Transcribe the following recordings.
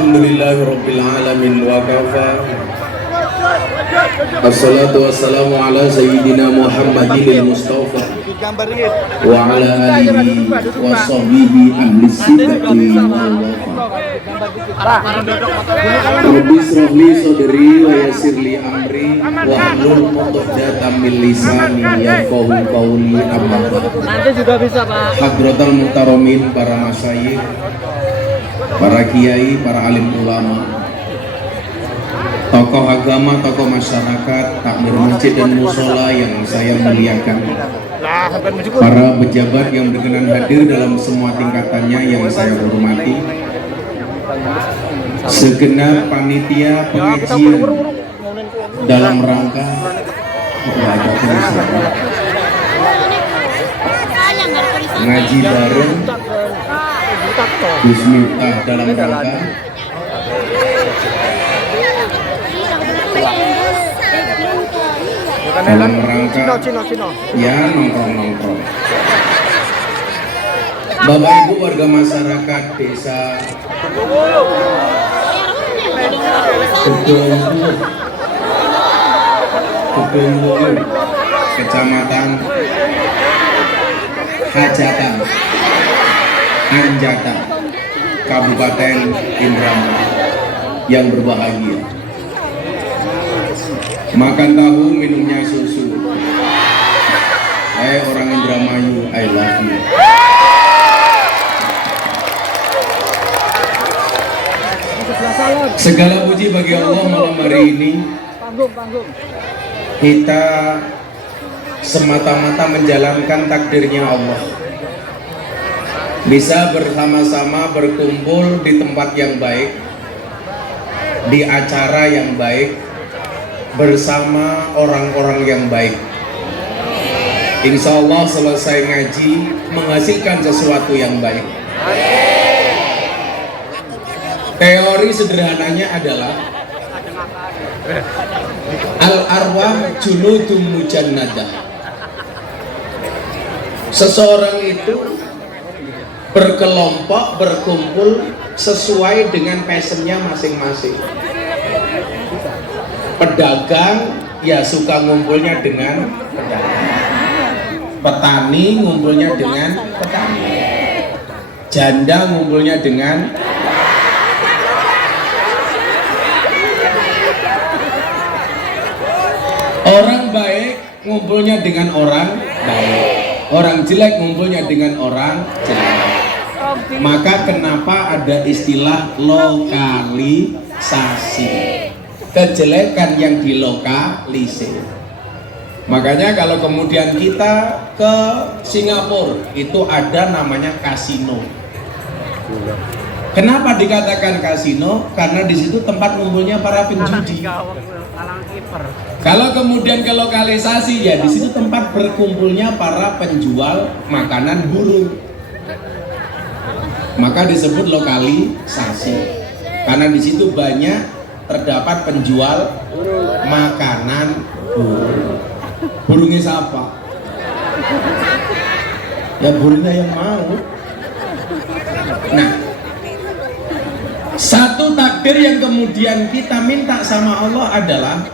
Alhamdulillahirabbil alamin wa kafa. Assalatu wassalamu ala sayyidina Muhammadil Mustafa wa ala alihi wa sahbihi ahli sifati wal wafa. Rabbi israh li sadri wa yassir li amri wa hlul 'uqdatam min lisani yafqahu qawli. Amma ba'd. Nanti juga bisa, Pak. Hadratul muhtaramin, para masyayikh, para kiai, para alim ulama, tokoh agama, tokoh masyarakat, takmir masjid dan musola yang saya muliakan, para pejabat yang berkenan hadir dalam semua tingkatannya yang saya hormati, segenap panitia pengajian dalam rangka ngaji bareng Bismillah dalam rangka ya nongkrong-nongkrong. Bapak Ibu warga masyarakat desa Gedung Kecamatan Hajatan Anjata Kabupaten Indramayu yang berbahagia, makan tahu minumnya susu. Orang Indramayu, I love you. Segala puji bagi Allah. Malam hari ini kita semata-mata menjalankan takdirnya Allah, bisa bersama-sama berkumpul di tempat yang baik, di acara yang baik, bersama orang-orang yang baik. Insya Allah selesai ngaji menghasilkan sesuatu yang baik. Teori sederhananya adalah al-arwah junudun mujannadah. Seseorang itu berkelompok, berkumpul sesuai dengan passionnya masing-masing. Pedagang ya suka ngumpulnya dengan pedagang, petani ngumpulnya dengan petani, janda ngumpulnya dengan orang baik, ngumpulnya dengan orang baik, orang jelek ngumpulnya dengan orang jelek. Maka kenapa ada istilah lokalisasi, kejelekan yang dilokalisir. Makanya kalau kemudian kita ke Singapura itu ada namanya kasino. Kenapa dikatakan kasino? Karena di situ tempat ngumpulnya para penjudi. Kalau kemudian ke lokalisasi, ya di situ tempat berkumpulnya para penjual makanan burung. Maka disebut lokalisasi. Karena di situ banyak terdapat penjual makanan burung. Burungnya siapa? Ya burungnya yang mau. Nah, satu takdir yang kemudian kita minta sama Allah adalah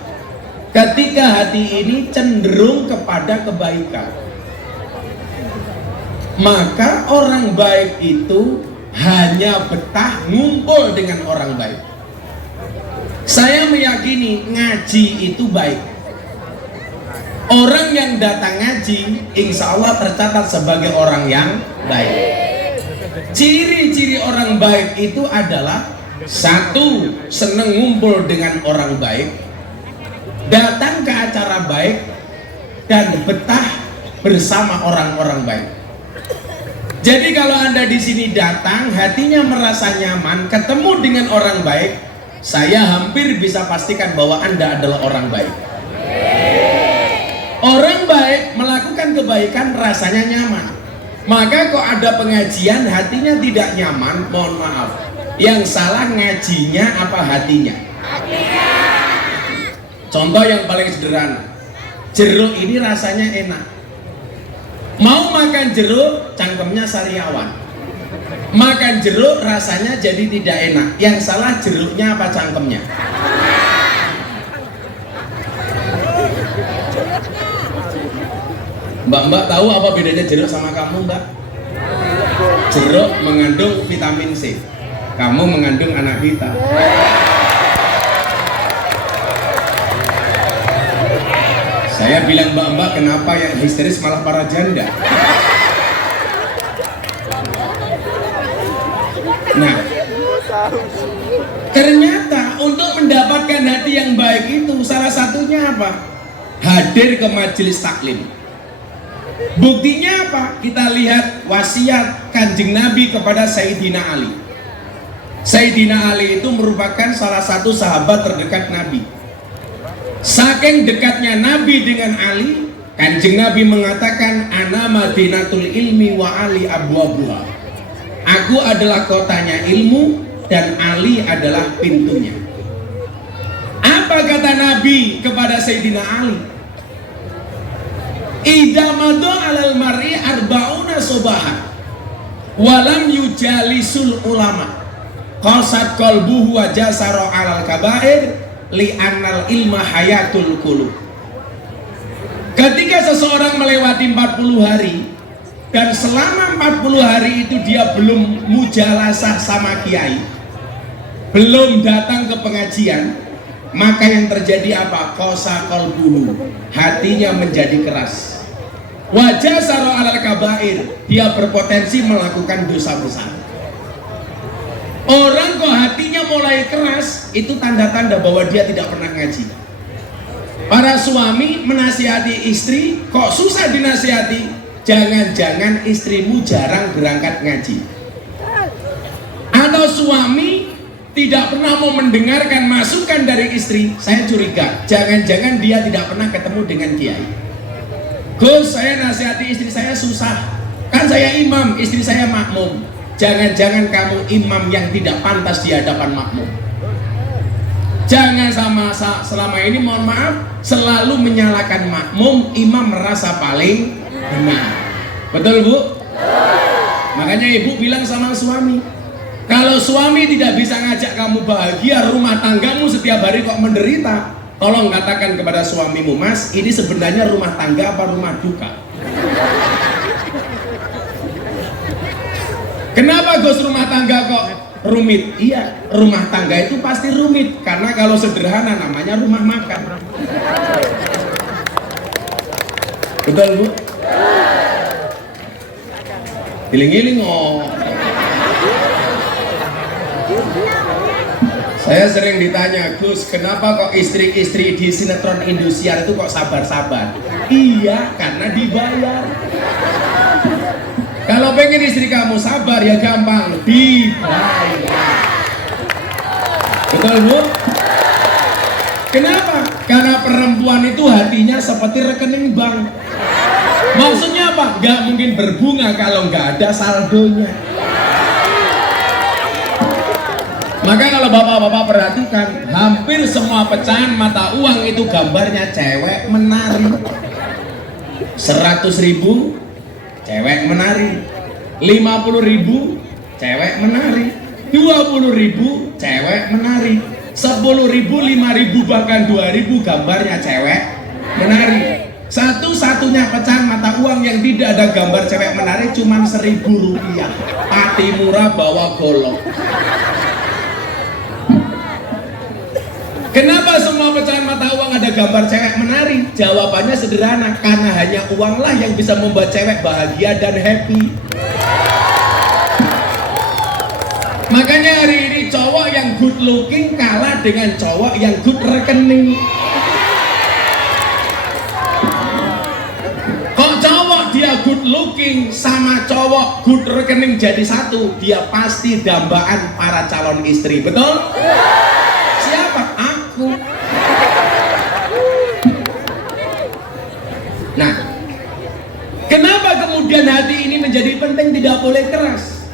ketika hati ini cenderung kepada kebaikan, maka orang baik itu hanya betah ngumpul dengan orang baik. Saya meyakini ngaji itu baik. Orang yang datang ngaji insya Allah tercatat sebagai orang yang baik. Ciri-ciri orang baik itu adalah satu, senang ngumpul dengan orang baik, datang ke acara baik, dan betah bersama orang-orang baik. Jadi kalau Anda di sini datang, hatinya merasa nyaman, ketemu dengan orang baik, saya hampir bisa pastikan bahwa Anda adalah orang baik. Orang baik melakukan kebaikan rasanya nyaman. Maka kok ada pengajian hatinya tidak nyaman, mohon maaf. Yang salah ngajinya apa hatinya? Contoh yang paling sederhana, jeruk ini rasanya enak. Mau makan jeruk, cangkemnya sariawan. Makan jeruk rasanya jadi tidak enak. Yang salah jeruknya apa cangkemnya? Mbak tahu apa bedanya jeruk sama kamu, Mbak? Jeruk mengandung vitamin C, kamu mengandung anak kita. Saya bilang mbak-mbak, kenapa yang histeris malah para janda? Nah, ternyata untuk mendapatkan hati yang baik itu salah satunya apa? Hadir ke majelis taklim. Buktinya apa? Kita lihat wasiat Kanjeng Nabi kepada Sayyidina Ali. Sayyidina Ali itu merupakan salah satu sahabat terdekat Nabi. Saking dekatnya Nabi dengan Ali, Kanjeng Nabi mengatakan, ana madinatul ilmi wa Ali abwabuha. Aku adalah kotanya ilmu dan Ali adalah pintunya. Apa kata Nabi kepada Sayyidina Ali? Idza madu alal mar'i arba'una subaha walam yujalisul ulama qasat qalbuhu wa jasara alal kabair li annal ilma hayatul qulub. Ketika seseorang melewati 40 hari dan selama 40 hari itu dia belum mujalasah sama kiai, belum datang ke pengajian, maka yang terjadi apa? Qasa qalbuhu, hatinya menjadi keras. Wajah saro alal kabair, dia berpotensi melakukan dosa besar. Orang kok hatinya mulai keras, itu tanda-tanda bahwa dia tidak pernah ngaji. Para suami menasihati istri, kok susah dinasihati? Jangan-jangan istrimu jarang berangkat ngaji. Atau suami tidak pernah mau mendengarkan masukan dari istri, saya curiga, jangan-jangan dia tidak pernah ketemu dengan kiai. Gus, saya nasihati istri saya susah, kan saya imam, istri saya makmum. Jangan-jangan kamu imam yang tidak pantas di hadapan makmum. Jangan selama ini, mohon maaf, selalu menyalahkan makmum, imam merasa paling benar. Betul, Bu? Makanya ibu bilang sama suami, kalau suami tidak bisa ngajak kamu bahagia, rumah tanggamu setiap hari kok menderita, tolong katakan kepada suamimu, Mas, ini sebenarnya rumah tangga apa rumah duka? Kenapa Gus rumah tangga kok rumit? Iya, rumah tangga itu pasti rumit, karena kalau sederhana namanya rumah makan. Betul, Bu? Giling-giling, oh. Saya sering ditanya, Gus, kenapa kok istri-istri di sinetron Indosiar itu kok sabar-sabar? Iya, karena dibayar. Kalau pengen istri kamu sabar ya gampang, dibayar. Betul, Bu? Kenapa? Karena perempuan itu hatinya seperti rekening bank. Maksudnya apa? Gak mungkin berbunga kalau nggak ada saldonya. Maka kalau bapak-bapak perhatikan, hampir semua pecahan mata uang itu gambarnya cewek menari. 100.000 cewek menari, 50.000 cewek menari, 20.000 cewek menari, 10.000, 5.000 bahkan 2.000 gambarnya cewek menari. Satu-satunya pecahan mata uang yang tidak ada gambar cewek menari cuma 1.000 rupiah. Pati murah bawa golok. Kenapa semua pecahan mata uang ada gambar cewek menari? Jawabannya sederhana, karena hanya uanglah yang bisa membuat cewek bahagia dan happy. Makanya hari ini cowok yang good looking kalah dengan cowok yang good rekening. Kok cowok dia good looking sama cowok good rekening jadi satu, dia pasti dambaan para calon istri, betul? Siapa? Aku. Nah, kenapa kemudian hati ini menjadi penting, tidak boleh keras?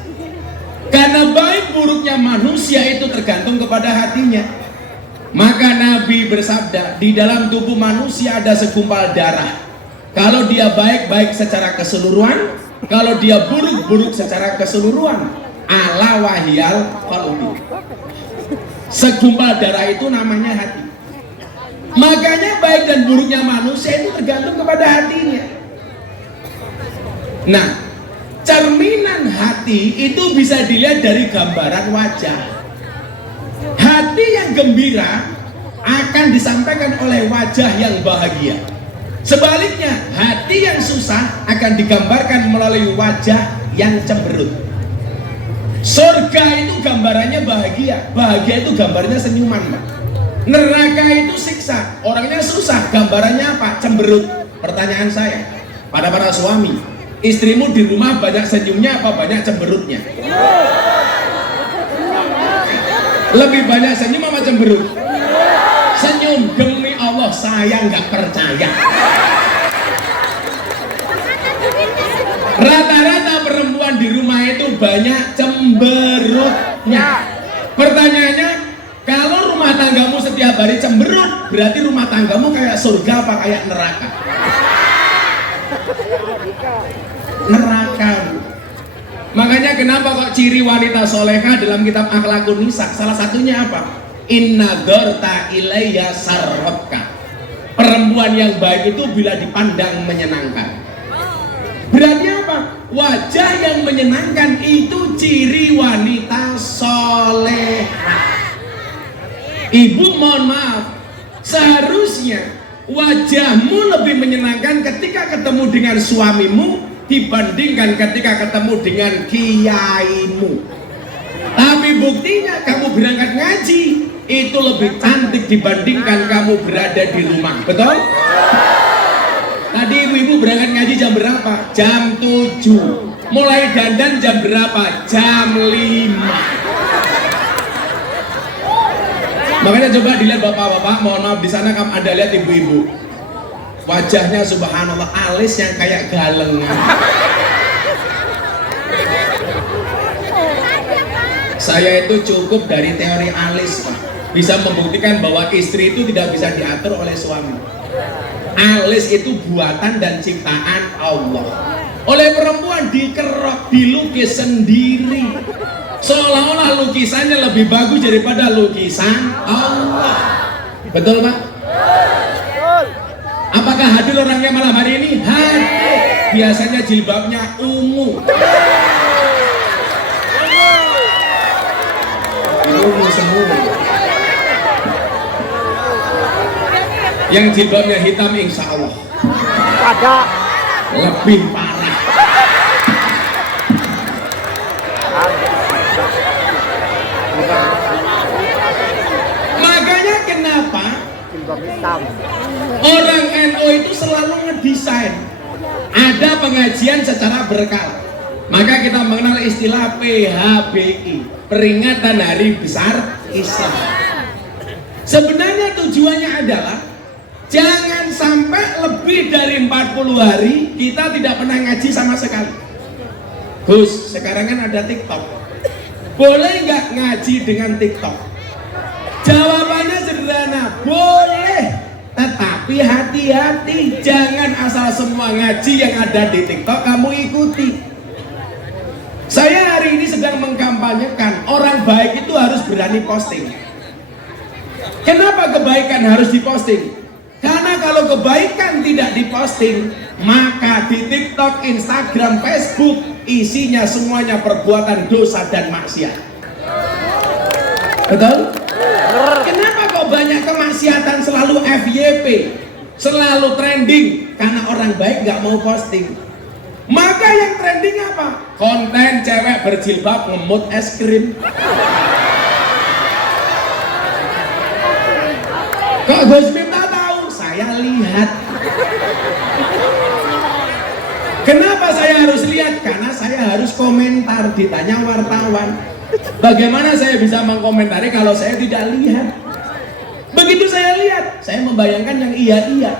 Karena baik buruknya manusia itu tergantung kepada hatinya. Maka Nabi bersabda, di dalam tubuh manusia ada segumpal darah. Kalau dia baik-baik secara keseluruhan, kalau dia buruk-buruk secara keseluruhan. ala wahiyal qalbi. Segumpal darah itu namanya hati. Makanya baik dan buruknya manusia itu tergantung kepada hatinya. Nah, cerminan hati itu bisa dilihat dari gambaran wajah. Hati yang gembira akan disampaikan oleh wajah yang bahagia. Sebaliknya, hati yang susah akan digambarkan melalui wajah yang cemberut. Surga itu gambarannya bahagia, bahagia itu gambarnya senyuman, Pak. Neraka itu siksa, orangnya susah, gambarannya apa? Cemberut. Pertanyaan saya pada para suami, istrimu di rumah banyak senyumnya apa banyak cemberutnya? Lebih banyak senyum apa cemberut? Senyum. Demi Allah saya nggak percaya. Rata-rata perempuan di rumah itu banyak cemberutnya. Pertanyaannya, kalau rumah tanggamu setiap hari cemberut, berarti rumah tanggamu kayak surga apa kayak neraka? Neraka. Makanya kenapa kok ciri wanita soleha dalam kitab Akhlakun Nisa, salah satunya apa? Inna dorta ilayya sarrotka. Perempuan yang baik itu bila dipandang menyenangkan. Berarti apa? Wajah yang menyenangkan itu ciri wanita soleha. Ibu mohon maaf, seharusnya wajahmu lebih menyenangkan ketika ketemu dengan suamimu dibandingkan ketika ketemu dengan kiaimu. Tapi buktinya kamu berangkat ngaji itu lebih cantik dibandingkan kamu berada di rumah. Betul? Tadi ibu-ibu berangkat ngaji jam berapa? Jam 7. Mulai dandan jam berapa? Jam 5. Makanya coba dilihat bapak-bapak, mohon maaf di sana kamu Anda lihat ibu-ibu. Wajahnya subhanallah alis yang kayak galeng. Saya itu cukup dari teori alis, Pak. Bisa membuktikan bahwa istri itu tidak bisa diatur oleh suami. Alis itu buatan dan ciptaan Allah. Oleh perempuan dikerok, dilukis sendiri. Seolah-olah lukisannya lebih bagus daripada lukisan Allah. Betul, Pak? Apakah hadir orangnya malam hari ini? Hadir. Biasanya jilbabnya ungu. Ungu semua. Yang jilbabnya hitam insya Allah ada lebih parah. Makanya kenapa orang NU itu selalu ngedesain ada pengajian secara berkala. Maka kita mengenal istilah PHBI, peringatan Hari Besar Islam. Sebenarnya tujuannya adalah jangan sampai lebih dari 40 hari kita tidak pernah ngaji sama sekali. Gus, sekarang kan ada TikTok. Boleh nggak ngaji dengan TikTok? Jawabannya sederhana, boleh. Tetapi hati-hati, jangan asal semua ngaji yang ada di TikTok kamu ikuti. Saya hari ini sedang mengkampanyekan orang baik itu harus berani posting. Kenapa kebaikan harus diposting? Karena kalau kebaikan tidak diposting, maka di TikTok, Instagram, Facebook isinya semuanya perbuatan dosa dan maksiat. Betul? Kenapa kok banyak kemaksiatan selalu FYP, selalu trending? Karena orang baik nggak mau posting. Maka yang trending apa? Konten cewek berjilbab ngemut es krim. Kok Gus Miftah tahu? Saya lihat. Kenapa saya harus lihat? Karena saya harus komentar, ditanya wartawan. Bagaimana saya bisa mengkomentari kalau saya tidak lihat? Begitu saya lihat, saya membayangkan yang iya-iya.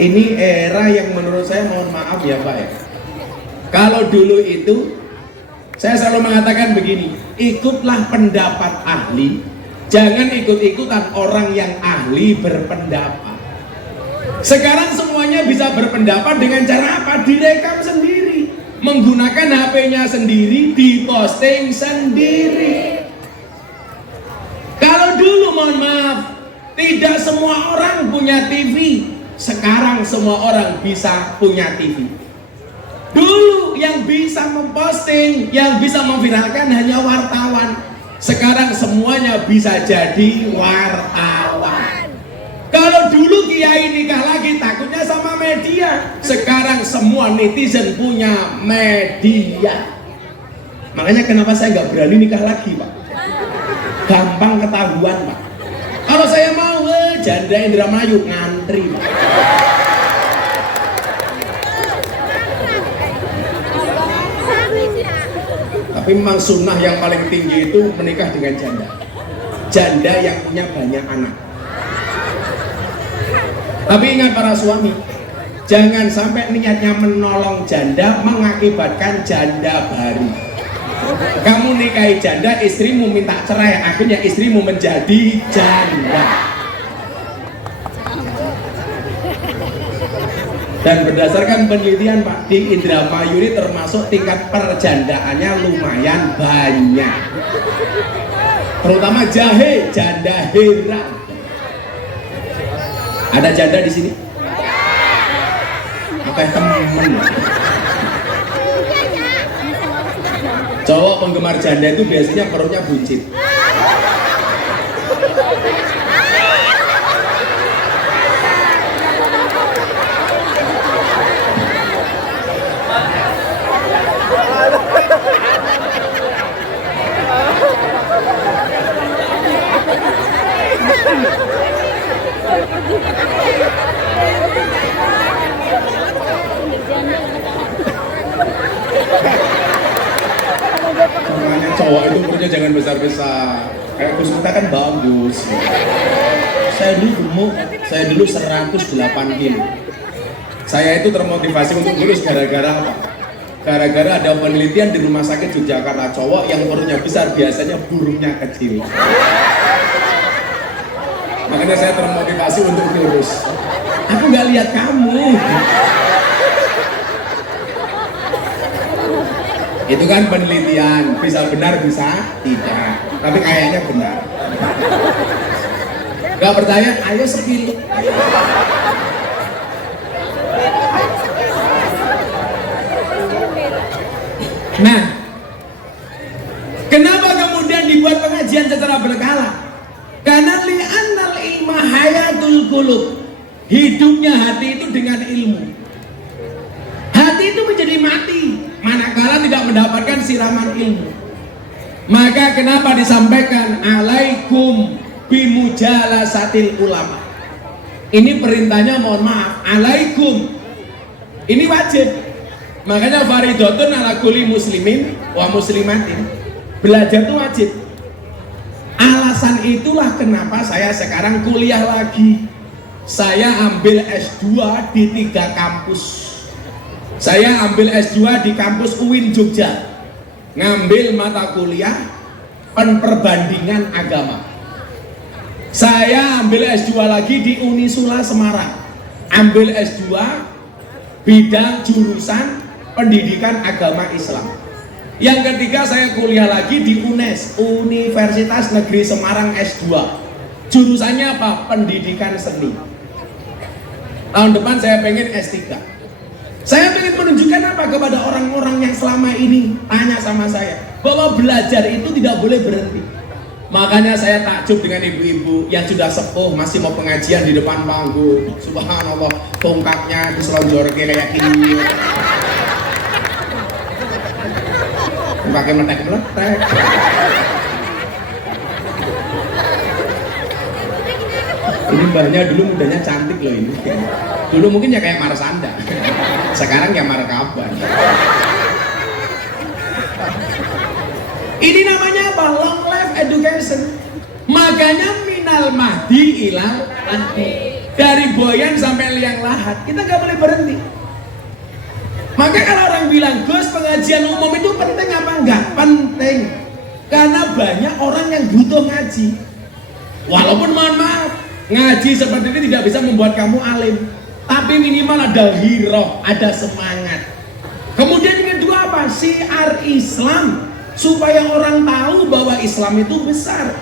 Ini era yang menurut saya, mohon maaf ya Pak ya. Kalau dulu itu, saya selalu mengatakan begini, ikutlah pendapat ahli, jangan ikut-ikutan orang yang ahli berpendapat. Sekarang semuanya bisa berpendapat dengan cara apa? Direkam sendiri. menggunakan HP-nya sendiri, diposting sendiri. Kalau dulu mohon maaf, tidak semua orang punya TV. Sekarang semua orang bisa punya TV. Dulu yang bisa memposting, yang bisa memviralkan hanya wartawan. Sekarang semuanya bisa jadi wartawan. Kalau dulu kiai nikah lagi takutnya sama media. Sekarang semua netizen punya media. Makanya kenapa saya nggak berani nikah lagi, Pak? Gampang ketahuan, Pak. Kalau saya mau janda Indramayu ngantri, Pak. Tapi memang sunnah yang paling tinggi itu menikah dengan janda. Janda yang punya banyak anak. Tapi ingat para suami, jangan sampai niatnya menolong janda mengakibatkan janda baru. Kamu nikahi janda, istrimu minta cerai, akhirnya istrimu menjadi janda. Dan berdasarkan penelitian Pak, di Indramayu ini termasuk tingkat perjandaannya lumayan banyak. Terutama jahe, janda Hera. Ada janda di sini? Apa temen? Cowok penggemar janda itu biasanya perutnya buncit. Makanya cowok itu perutnya jangan besar-besar. Kayak Gus Miftah kan bagus. Saya dulu gemuk, saya dulu 108 kilo. Saya itu termotivasi untuk lulus gara-gara apa? Gara-gara ada penelitian di rumah sakit Yogyakarta, cowok yang perutnya besar biasanya burungnya kecil. Makanya saya termotivasi untuk lulus. Aku nggak lihat kamu. Itu kan penelitian, bisa benar bisa tidak, tapi kayaknya benar. Gak percaya? Ayo sepilih. Nah, kenapa kemudian dibuat pengajian secara berkala? Karena li'annal ilma hayatul qulub. Hidupnya hati itu dengan ilmu. Hati itu menjadi mati manakala tidak mendapatkan siraman ilmu. Maka kenapa disampaikan alaikum bimujalasatil ulama? Ini perintahnya mohon maaf, alaikum. Ini wajib. Makanya faridotun ala kulli muslimin wa muslimatin. Belajar itu wajib. Alasan itulah kenapa saya sekarang kuliah lagi. Saya ambil S2 di 3 kampus. Saya ambil S2 di kampus UIN Jogja. Ngambil mata kuliah perbandingan agama. Saya ambil S2 lagi di Unisula Semarang. Ambil S2 bidang jurusan pendidikan agama Islam. Yang ketiga saya kuliah lagi di UNES, Universitas Negeri Semarang S2. Jurusannya apa? Pendidikan seni. Tahun depan saya pengen S3. Saya ingin menunjukkan apa kepada orang-orang yang selama ini tanya sama saya, bahwa belajar itu tidak boleh berhenti. Makanya saya takjub dengan ibu-ibu yang sudah sepuh masih mau pengajian di depan panggung. Subhanallah, tongkatnya diselonjorkan kayak gini. Pakai meletek-meletek. Ini mbahnya dulu mudanya cantik loh ini. Dulu mungkin ya kayak Marsanda. Sekarang ya Markaban. Ini namanya apa? Long life education. Makanya minal mahdi ilal lahdi. Dari boyan sampai liang lahat. Kita nggak boleh berhenti. Maka kalau orang bilang, Gus, pengajian umum itu penting apa enggak? Penting. Karena banyak orang yang butuh ngaji. Walaupun mohon maaf, ngaji seperti ini tidak bisa membuat kamu alim. Tapi minimal ada hiroh, ada semangat. Kemudian yang kedua syiar Islam supaya orang tahu bahwa Islam itu besar.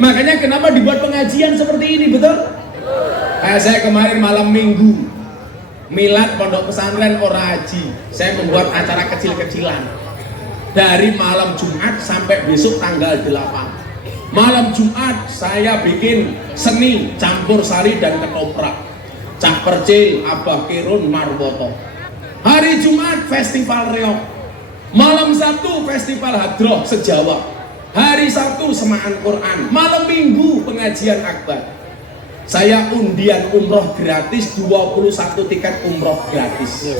Makanya kenapa dibuat pengajian seperti ini, betul? Saya kemarin malam minggu milad pondok pesantren Oraji, saya membuat acara kecil-kecilan dari malam Jumat sampai besok tanggal 8. Malam Jumat saya bikin seni campur sari dan ketoprak, Cak Percil, Abah Kirun, Marwoto. Hari Jumat festival reok, malam Sabtu festival hadroh sejawa, hari Sabtu semaan Quran, malam Minggu pengajian akbar. Saya undian umroh gratis, 21 tiket umroh gratis,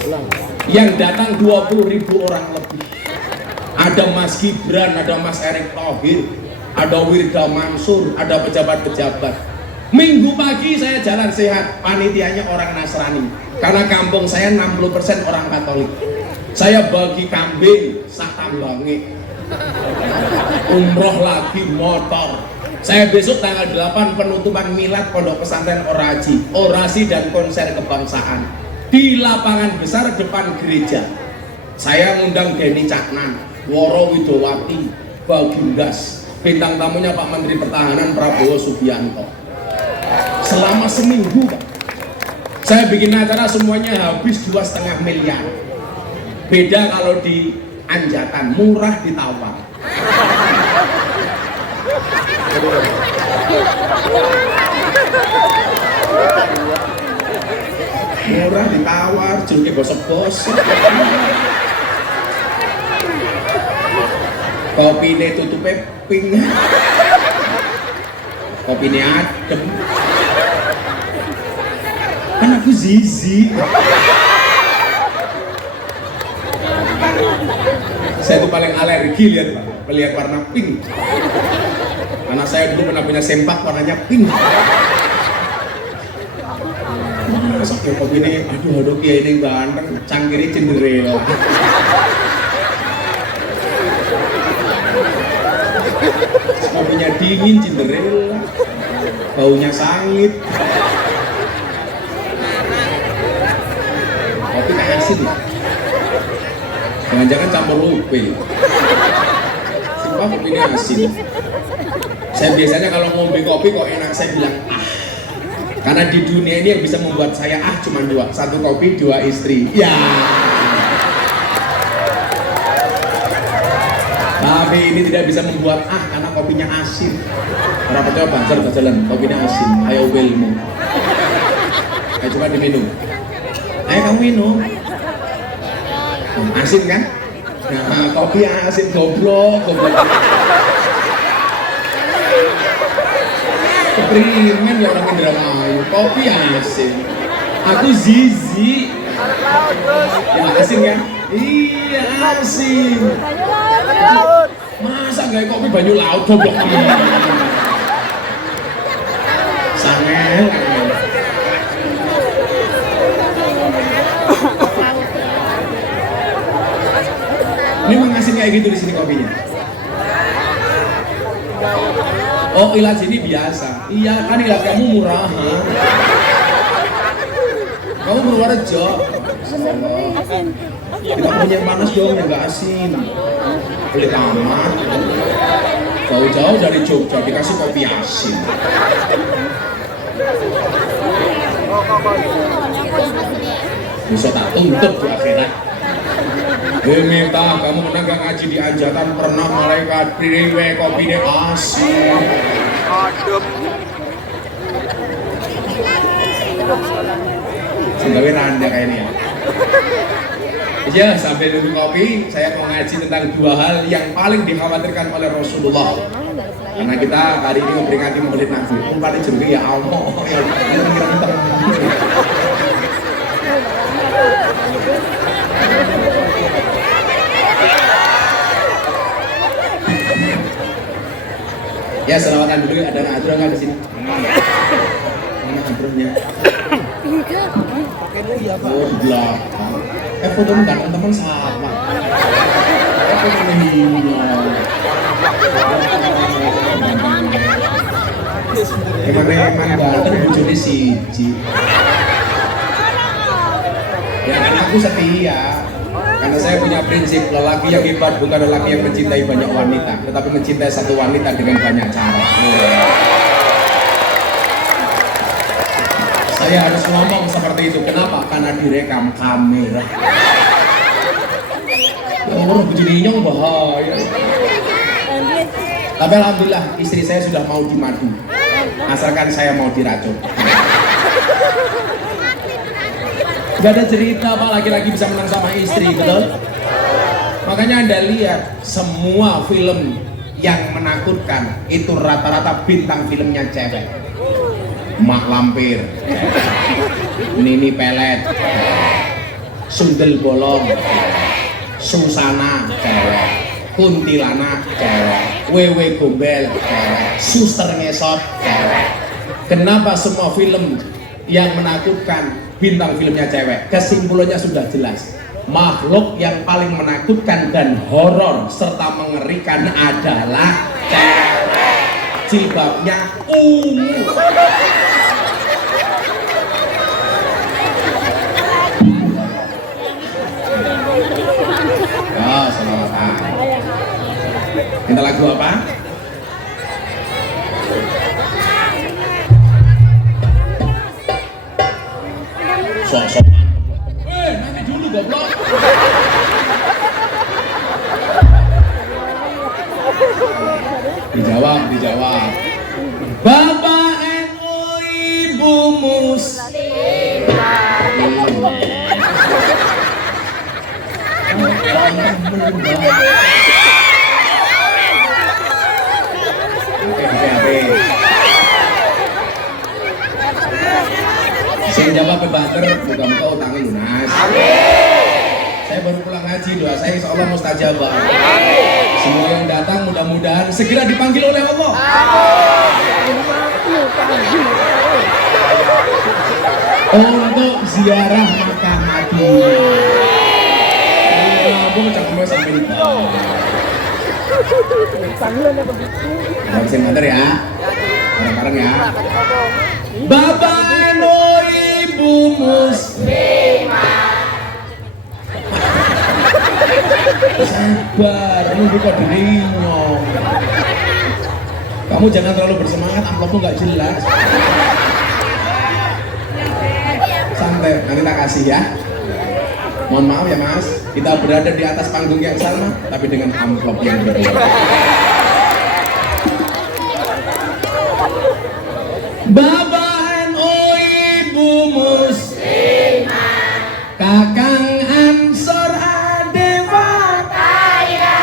yang datang 20.000 orang lebih. Ada Mas Gibran, ada Mas Erick Thohir, ada Wirda Mansur, ada pejabat-pejabat. Minggu pagi saya jalan sehat, panitianya orang Nasrani, karena kampung saya 60% orang Katolik. Saya bagi kambing, sak tambange, umroh lagi motor. Saya besok tanggal 8 penutupan milad pondok pesantren Oraji, orasi dan konser kebangsaan di lapangan besar depan gereja. Saya ngundang Denny Caknan, Woro Widowati, Bagindas, bintang tamunya Pak Menteri Pertahanan Prabowo Subianto. Selama seminggu, Pak, saya bikin acara semuanya habis 2,5 miliar. Beda kalau di Anjatan, murah ditawar. Murah ditawar, jeruknya gosok-gosok. Kopi ini tutupnya pink, kopi ini adem. Kan aku zizi. Saya tuh paling alergi lihat warna pink. Karena saya dulu pernah punya sempak warnanya pink. Masa kopi ini, aduh ya ini ganteng, cangkiri Cinderella. Kopinya dingin Cinderella, baunya sangit. Kopi kayak asin ya? Jangan-jangan campur rupi. Sumpah kopi ini asin. Saya biasanya kalau ngombe kopi kok enak, saya bilang ah. Karena di dunia ini yang bisa membuat saya ah cuma dua, satu kopi, dua istri. Ya. Tapi ini tidak bisa membuat ah karena kopinya asin. Berapa coba jalan kopinya asin. Ayo wilmu. Ayo coba diminum. Ayo kamu minum. Asin kan? Nah, kopi asin goblok. Keprimen ya orang Indramayu, kopi asin. Aku zizi. Ya asin kan? Iya asin. Masa gak kopi banyu laut goblok? Sangel. Ini mengasin kayak gitu di sini kopinya. Oh, ilat sini biasa. Iya kan ilat kamu murah. Kamu Purworejo. Kita punya yang panas dong, yang nggak asin. Beli tamat. Jauh-jauh dari Jogja dikasih kopi asin. Bisa tak tuntut di akhirat. Minta kamu menang gak ngaji di Anjatan, pernah malaikat priwe kopi ini asin. Adem. Sehingga randa kayak ini ya. Ya, sampai nunggu kopi, saya mau ngaji tentang dua hal yang paling dikhawatirkan oleh Rasulullah. Karena kita hari ini memperingati Maulid Nabi. Umpatnya jeruk ya Allah. Ya, selawatan dulu, ada nadro nggak di sini? Mana nadronya? Oh, di belakang. Foto dengan teman sama. Foto ini. Memang ganteng bujurnya siji. Ya kan aku setia. Karena saya punya prinsip, lelaki yang hebat bukan lelaki yang mencintai banyak wanita, tetapi mencintai satu wanita dengan banyak cara. Saya harus ngomong seperti itu. Kenapa? Karena direkam kamera. Orang begini nyong bahaya. Tapi alhamdulillah istri saya sudah mau dimadu, asalkan saya mau diracun. Gak ada cerita Pak laki-laki bisa menang sama istri, betul? Makanya Anda lihat semua film yang menakutkan itu rata-rata bintang filmnya cewek. Mak Lampir, Nini Pelet, Sundel Bolong, Susana, cewek, Kuntilanak, cewek, Wewe Gombel, cewek, Suster Ngesot, cewek. Kenapa semua film yang menakutkan bintang filmnya cewek? Kesimpulannya sudah jelas. Makhluk yang paling menakutkan dan horor serta mengerikan adalah cewek. Jilbabnya ungu. Oh, selawatan. Minta lagu apa? Sok-sok. Nanti dulu goblok. Dijawab. Bapak NU Ibu Muslimah. Saya jawab bebater, muka-muka utang lunas. Saya baru pulang haji, doa saya insya Allah mustajabah. Semua yang datang mudah-mudahan segera dipanggil oleh Allah. Untuk ziarah makam Madinah. Gue cakapnya sampai di bawah. Harus yang nganter ya, bareng-bareng ya. Bapak NU Ibu Muslimah. Sabar, nunggu kok dirinyong. Kamu jangan terlalu bersemangat, amplopmu nggak jelas. Santai, nanti tak kasih ya. Mohon maaf ya Mas, kita berada di atas panggung yang sama, tapi dengan amplop yang berbeda. Bapak NU Ibu Muslimah, Kakang Ansor Ade Fataya,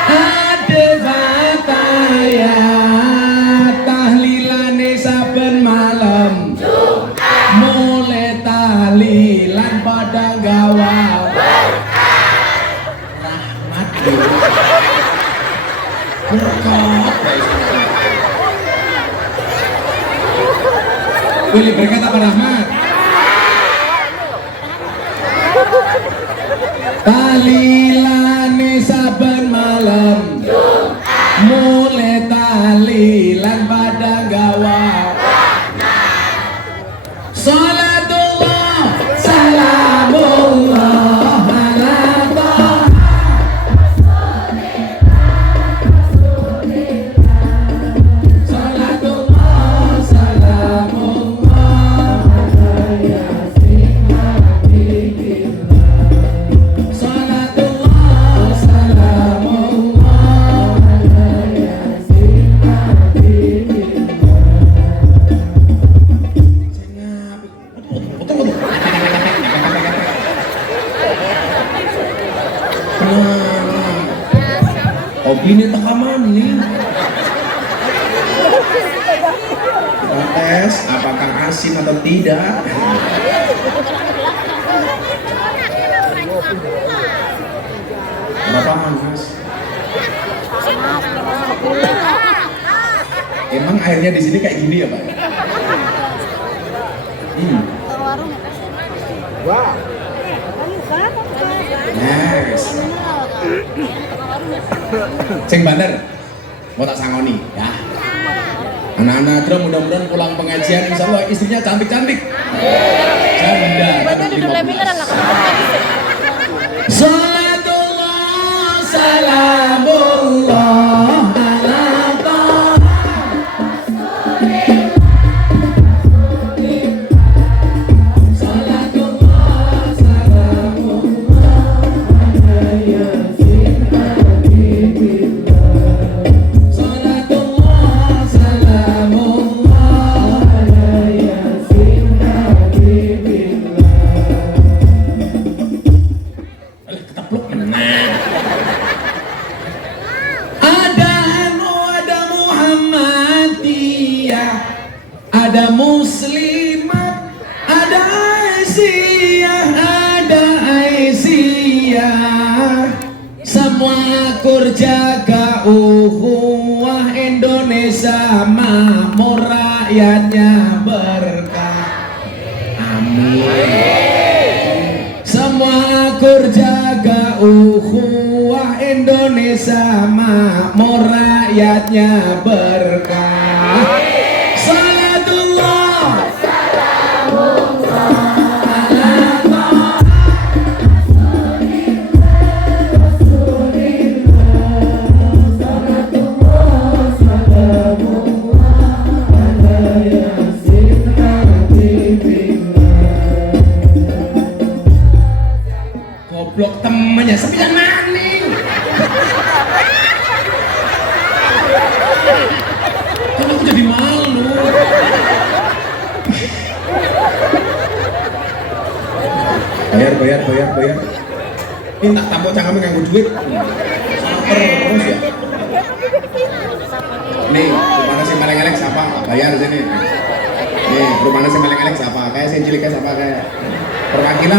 tahlilane saben malam Jumat, mulai tahlilan pada gawal rahmat berkat. Pilih berkat apa rahmat? Tahlilane saben malam Jumat, mulai tahlilan pada gawal rahmat. Salatullah salamullah ala Taha Salatullah salamullah ala Yasin Habibullah. Salatullah salamullah ala Yasin Habibullah. Opini tekaman nih. Kita tes apakah asin atau tidak. Berapa Mas? Emang airnya di sini kayak gini ya Pak? Wow. Yes. Ceng Banter, mau tak sangoni ya. Anak-anak Dra mudah-mudahan pulang pengajian insya Allah istrinya cantik-cantik. Janda, tapi 15. Salatullah ada muslimat, ada Aisyah, semua akur jaga ukhuwah Indonesia makmur rakyatnya berkah. Amin. Semua akur jaga ukhuwah Indonesia makmur rakyatnya berkah. Salatullah goblok temennya sembilan maning. Kan aku jadi malu. Bayar. Minta tamu jangan nganggu duit. Salah terus ya. Nih, rumahnya si meleng-eleng siapa? Bayar sini. Nih, rumahnya si meleng-eleng siapa? Kayak si ciliknya siapa kayak?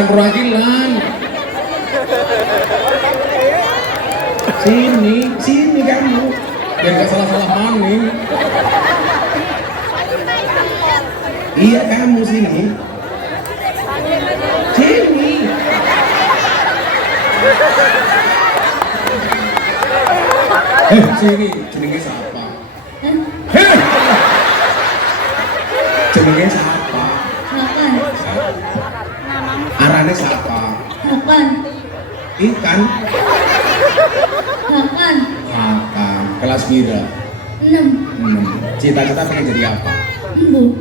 Perwakilan. Sini kamu. Biar gak salah-salah maning. Iya kamu sini. Sini, jenenge siapa? Jenenge siapa? Hakan. Arane siapa? Hakan. Ikan. Hakan. Makan. Kelas pira? 6. Cita-cita pengen jadi apa? Embu.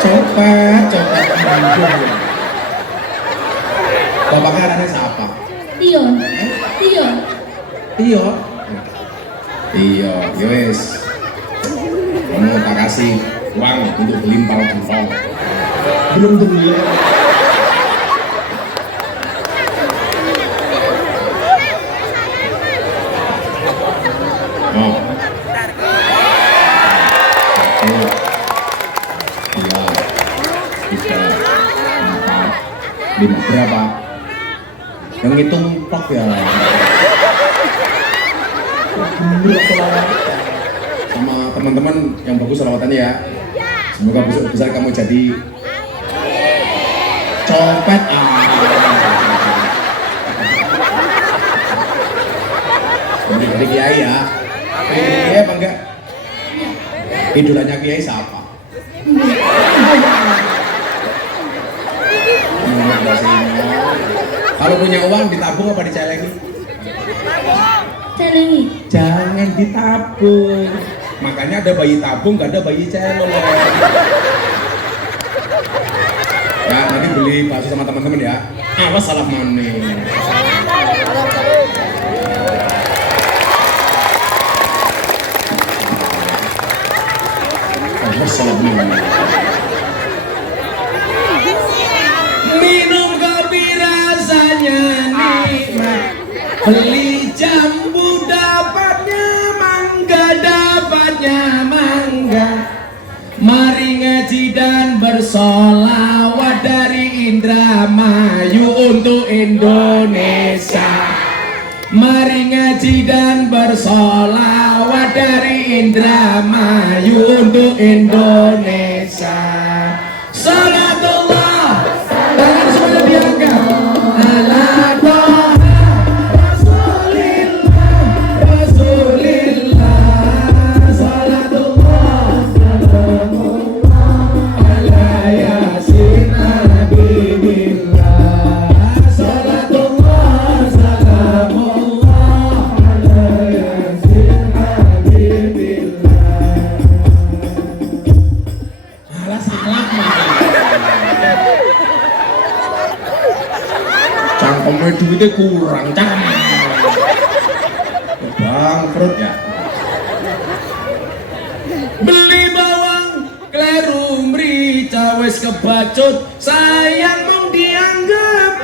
Copet. Bapaknya arane siapa? Tio. Yowes. Kamu tak kasih uang untuk beli empal-empal. Belum beli. Oh. Lima berapa? Yang ngitung tok ya. Sama teman-teman yang bagus selawatannya ya. Semoga besar kamu jadi copet. Dari kiai ya. Kiai apa enggak? Idolanya kiai siapa? Kalau punya uang ditabung apa dicelengi? Celengi. Jangan ditabung. Makanya ada bayi tabung, gak ada bayi celeng. Ya, nanti beli bakso sama teman-teman ya. Awas salah maning. Awas salah maning. Minum kopi rasanya nikmat, beli jambu dapatnya mangga. Mari ngaji dan bersolawat dari Indramayu untuk Indonesia. Mari ngaji dan bersolawat dari Indramayu untuk Indonesia. Salatullah, tangan semuanya diangkat. Ala Toha Rasulillah, salatullah, salamullah ala Yasin Habibillah, salatullah, salamullah ala Yasin Habibillah. Alah salah cangkemnya duitnya kurang bangkrut ya. Beli bawang kleru merica wes kebacut, sayang mong dianggap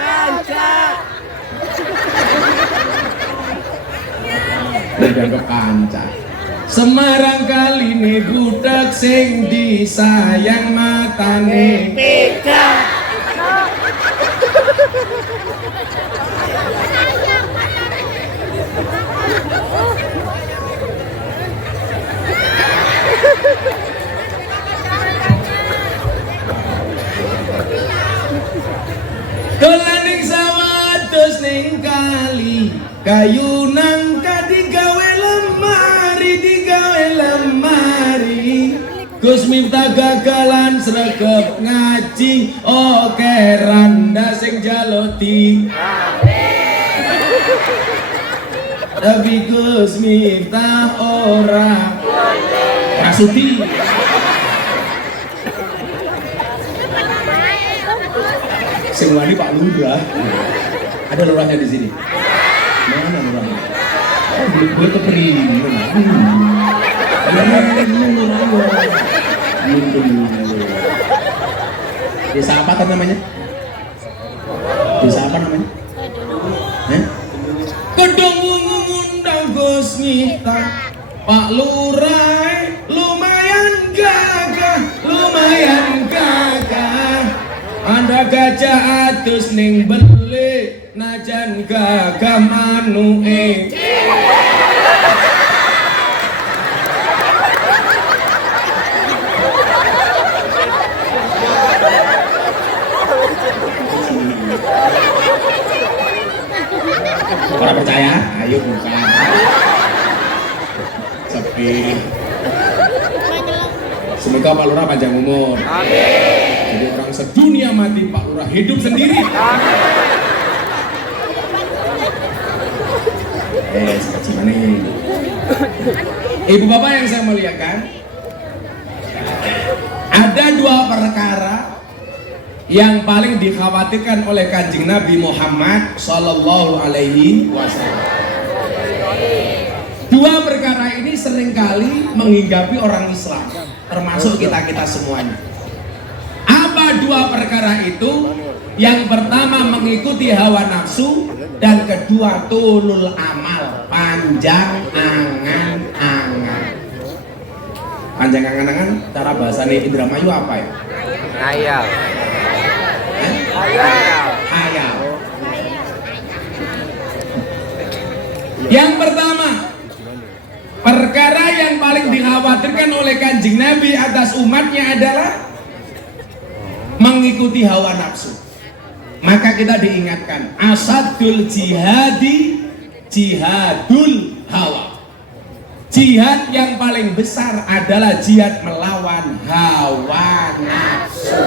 dianggap kanca. Semarang kali ini budak sing disayang matane Beda. dolaning sawah terus ning kali kayu nangka digawe lemari Gus Miftah gagalan sregep ngaji oke randa sing jaloti tapi Gus Miftah ora Rasuti sing wani Pak Lurah. Ada lurahnya di sini. Mana lurahnya? Oh, gue keprimen. Desa apa kan namanya? Desa apa namanya? Kedung ngundang Gus Miftah. Pak Lurah lumayan gagah. Anda gajah atus ning beli najan gagah manuke. Orang percaya? Ayo buka. Sepi. Semoga Pak Lurah panjang umur. Amin. Jadi orang sedunia mati, Pak Lurah hidup sendiri. Gimana ini? Ibu bapak yang saya muliakan, ada dua perkara yang paling dikhawatirkan oleh Kanjeng Nabi Muhammad Sallallahu Alaihi Wasallam. Dua perkara ini seringkali menghinggapi orang Islam, termasuk kita semuanya. Apa dua perkara itu? Yang pertama mengikuti hawa nafsu, dan kedua tulul amal, panjang angan-angan. Panjang angan-angan, cara bahasanya Indramayu apa ya? Hayal. Hayal. Yang pertama, perkara yang paling dikhawatirkan oleh Kanjeng Nabi atas umatnya adalah mengikuti hawa nafsu. Maka kita diingatkan, asadul jihadi jihadul hawa. Jihad yang paling besar adalah jihad melawan hawa nafsu.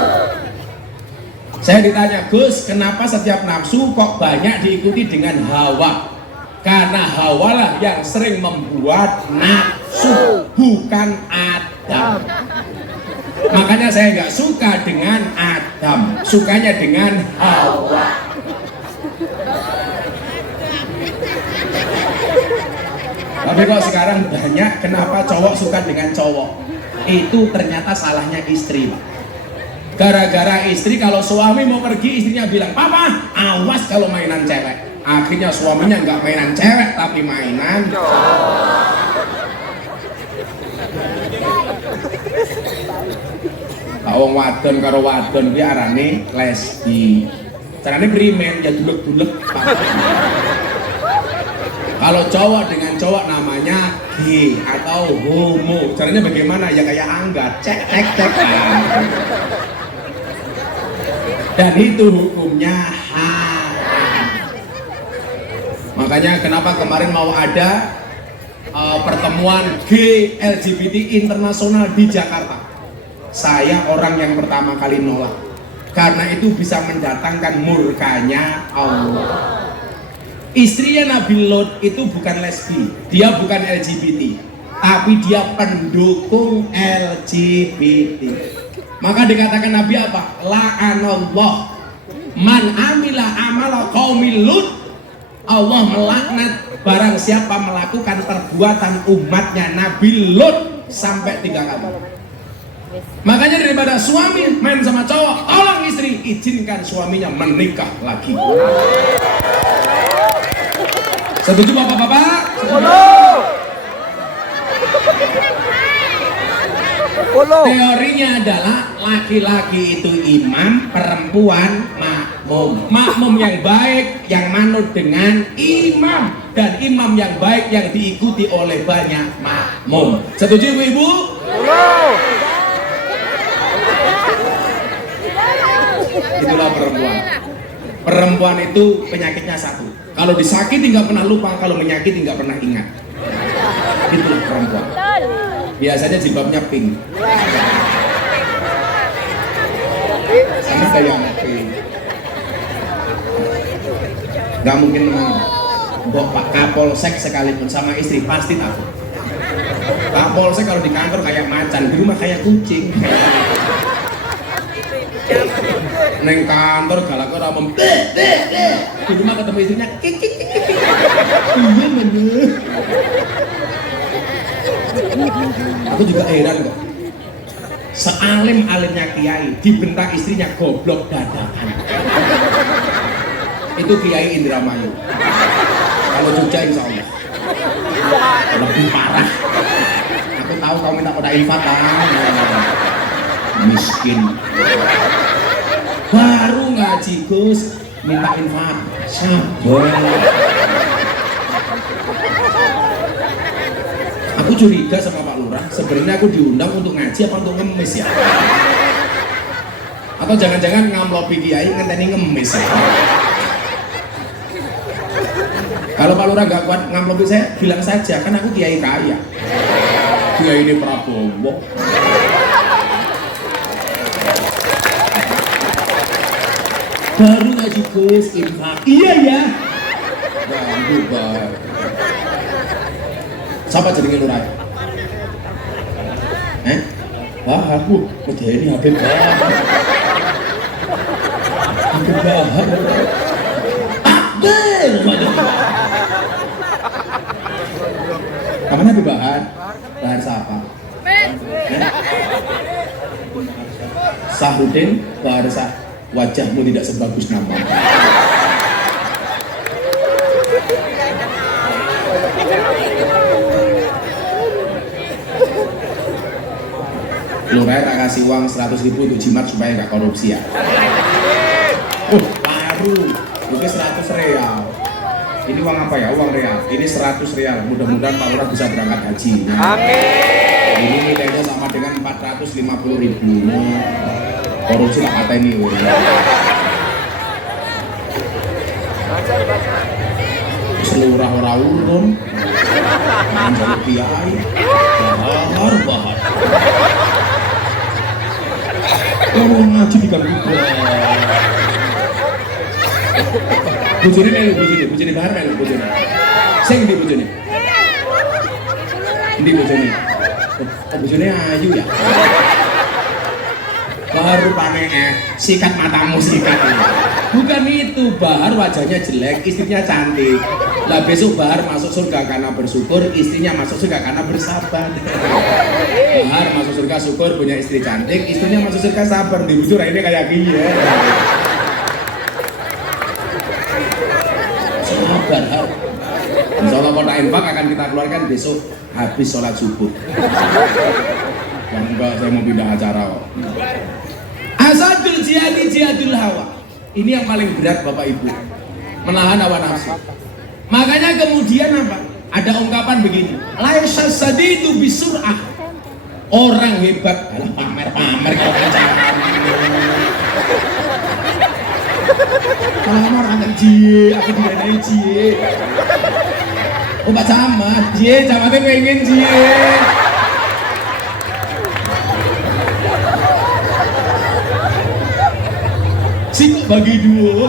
Saya ditanya, Gus, kenapa setiap nafsu kok banyak diikuti dengan hawa? Karena hawalah yang sering membuat nafsu, bukan Adam. Makanya saya nggak suka dengan Adam, sukanya dengan Hawa. Tapi kok sekarang banyak kenapa cowok suka dengan cowok? Itu ternyata salahnya istri, Pak. Gara-gara istri, kalau suami mau pergi, istrinya bilang, "Papa, awas kalau mainan cewek." Akhirnya suaminya nggak mainan cewek, tapi mainan cowok. Wong wadon karo wadon kuwi arane lesbi. Carane primen ya dulek-dulek. Kalau cowok dengan cowok namanya gay atau homo. Caranya bagaimana? Ya kayak angga, cek. Dan itu hukumnya haram. Makanya kenapa kemarin mau ada pertemuan gay LGBT internasional di Jakarta. Saya orang yang pertama kali nolak, karena itu bisa mendatangkan murkanya Allah. Istrinya Nabi Lot itu bukan lesbi, dia bukan LGBT, tapi dia pendukung LGBT. Maka dikatakan Nabi apa? La'anallah man amila amala qaumil Lut. Allah melaknat barang siapa melakukan perbuatan umatnya Nabi Lot sampai 3 kali. Makanya daripada suami main sama cowok, tolong istri izinkan suaminya menikah lagi. Setuju bapak-bapak? Teorinya adalah laki-laki itu imam, perempuan makmum. Makmum yang baik yang manut dengan imam, dan imam yang baik yang diikuti oleh banyak makmum. Setuju Ibu? Itulah perempuan. Perempuan itu penyakitnya satu. Kalau disakiti nggak pernah lupa, kalau menyakiti nggak pernah ingat. Itulah perempuan. Biasanya jilbabnya pink. Sama kayak pink. Nggak mungkin memang Mbok Pak Kapolsek sekalipun sama istri pasti takut. Kapolsek kalau di kantor kayak macan, di rumah kayak kucing. Neng kantor galak ora mem. Di rumah ketemu istrinya kik kik kik kik. Iya bener. Aku juga heran kok. Sealim-alimnya kiai dibentak istrinya goblok dadakan. Itu Kiai Indramayu. Kalau Jogja insya Allah lebih parah. Aku tahu kamu minta koda infak kan. Miskin. Baru ngaji Gus minta infak. Sabar. Aku curiga sama Pak Lurah. Sebenarnya aku diundang untuk ngaji apa untuk ngemis ya? Atau jangan-jangan ngamlopi kiai ngenteni ngemis ya? Kalau Pak Lurah nggak kuat ngamlopi saya, bilang saja, kan aku kiai kaya. Kiai ini Prabowo. Baru ngaji Gus infak. Iya ya. Ganggu banget. Siapa jenenge Lurah? Wah aku medeni Habib Bahar. Habib Bahar. Takbir. Kapan Habib Bahar? Bahar siapa? Sahrudin Bahar Sah. Wajahmu tidak sebagus nama. Lurah tak kasih uang 100.000 untuk jimat supaya nggak korupsi ya. Baru mungkin 100 real. Ini uang apa ya? Uang real. Ini 100 real. Mudah-mudahan Pak Lurah bisa berangkat haji. Amin. Ini nilainya sama dengan 450.000. Korupsi tak kata ini. Selurah orang urun. Menjadi kiai. Bahar. Orang ngaji di kampung. Bujuni melu, bujuni Bahar melu, bujuni. Sing di bujuni. Di bujuni. Bujuni ayu ya. Baru panen sikat matamu sikat. Bukan itu, Bahar wajahnya jelek, istrinya cantik. Lah besok Bahar masuk surga karena bersyukur, istrinya masuk surga karena bersabar. Bahar masuk surga syukur punya istri cantik, istrinya masuk surga sabar. Di bujur ini kayak gini ya. Sabar Har. Insya Allah kota infak akan kita keluarkan besok habis sholat subuh. Yang enggak saya mau pindah acara kok. Asadul jihadi jihadul hawa. Ini yang paling berat Bapak Ibu, menahan hawa nafsu. Makanya kemudian apa? Ada ungkapan begini, laisa sadidu bisur'ah. Orang hebat adalah pamer-pamer kalau pacaran. Kalau orang jie, aku tidak ada jie. Oh Pak Camat, jie, camatnya pengen jie. Sikok bagi dua,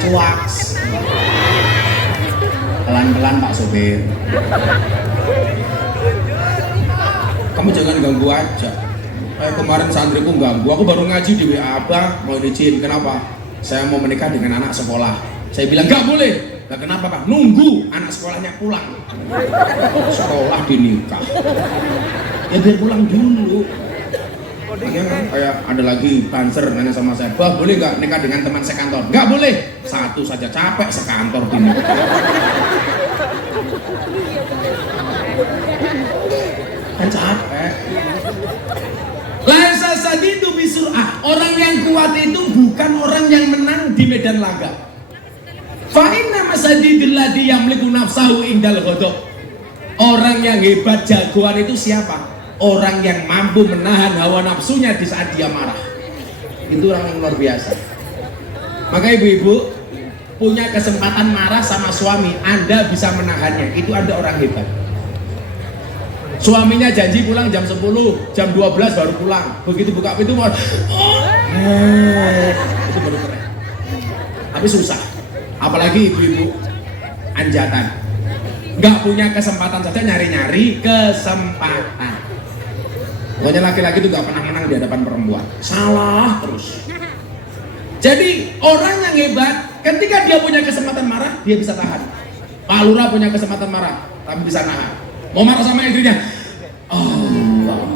cuaks. Pelan-pelan Pak Sopir. Kamu jangan ganggu aja. Kayak kemarin santriku ganggu, aku baru ngaji di WA Abah, mau izin, kenapa? Saya mau menikah dengan anak sekolah. Saya bilang nggak boleh. Nah, kenapa Pak? Nunggu anak sekolahnya pulang. Sekolah dinikah. Ya biar pulang dulu. Kayak ada lagi banser nanya sama saya, Bah boleh nggak nikah dengan teman sekantor? Nggak boleh, satu saja capek sekantor ini. Kan capek. Laisa sadidu bisur'ah. Orang yang kuat itu bukan orang yang menang di medan laga. Fa inna masadidil ladzi yamliku nafsahu indal ghadab. Orang yang hebat jagoan itu siapa? Orang yang mampu menahan hawa nafsunya di saat dia marah. Itu orang yang luar biasa. Maka ibu-ibu punya kesempatan marah sama suami, Anda bisa menahannya. Itu Anda orang hebat. Suaminya janji pulang jam 10, jam 12 baru pulang. Begitu buka pintu mau itu baru keren. Tapi susah. Apalagi ibu-ibu anjatan. Nggak punya kesempatan saja nyari-nyari kesempatan. Pokoknya laki-laki itu nggak pernah menang di hadapan perempuan. Salah terus. Jadi orang yang hebat ketika dia punya kesempatan marah, dia bisa tahan. Pak Lurah punya kesempatan marah, tapi bisa nahan. Mau marah sama istrinya, Allah.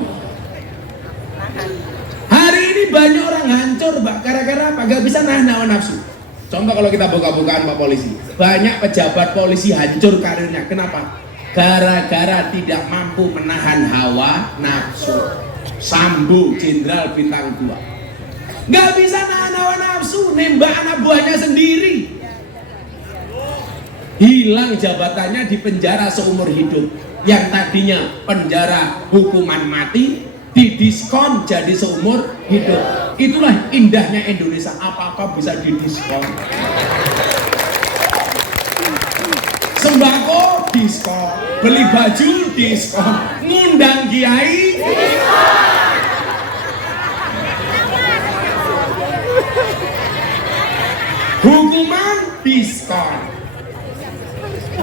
Hari ini banyak orang hancur, Mbak, gara-gara apa? Gak bisa nahan hawa nafsu. Contoh kalau kita buka-bukaan Pak Polisi, banyak pejabat polisi hancur karirnya. Kenapa? Gara-gara tidak mampu menahan hawa nafsu. Sambo Jenderal Bintang 2 gak bisa nahan hawa nafsu, nembak anak buahnya sendiri. Hilang jabatannya, di penjara seumur hidup. Yang tadinya penjara hukuman mati didiskon jadi seumur hidup. Itulah indahnya Indonesia, apa-apa bisa didiskon. Sembako diskon, beli baju diskon, ngundang kiai diskon. Hukuman diskon.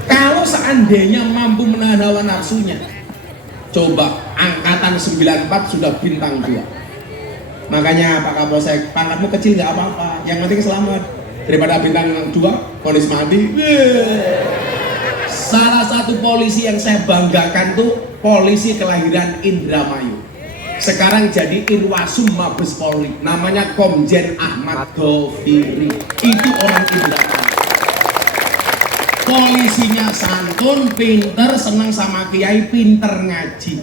Kalau seandainya mampu menahan hawa nafsunya, coba angkatan 94 sudah bintang 2. Makanya Pak Kapolsek, pangkatmu kecil nggak apa-apa, yang penting selamat. Daripada bintang 2 polis mati. Salah satu polisi yang saya banggakan tuh polisi kelahiran Indramayu. Sekarang jadi Irwasum Mabes Polri, namanya Komjen Ahmad Doviri. Itu orang Indramayu. Polisinya santun, pinter, senang sama kiai, pinter ngaji.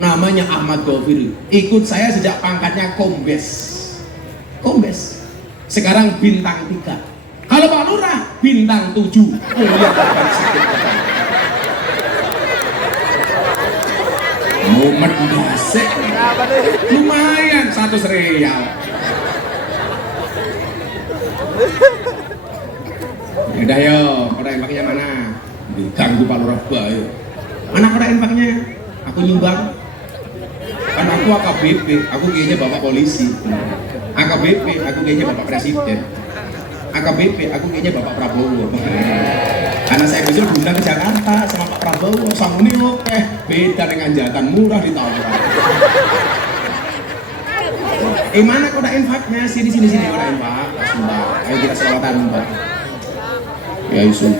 Namanya Ahmad Doviri. Ikut saya sejak pangkatnya Kombes. Kombes. Sekarang bintang 3. Kalau Pak Lurah bintang 7. Oh iya, Mumet dasek. Lumayan 100 rial. Udah yo, kotak infaknya mana? Diganggu Pak Lurah bae. Mana kotak infaknya? Aku nyumbang. Kan aku AKBP, aku kayaknya Bapak Polisi. AKBP, aku kayaknya Bapak Presiden. AKBP, aku kayaknya Bapak Prabowo. Karena saya besok diundang ke Jakarta sama Pak Prabowo, sama ini oke, beda dengan jatan murah ditawar. Mana kotak infaknya? Sini kotak infak. Sumpah, ayo kita selawatan Mbak. Ya Yusuf,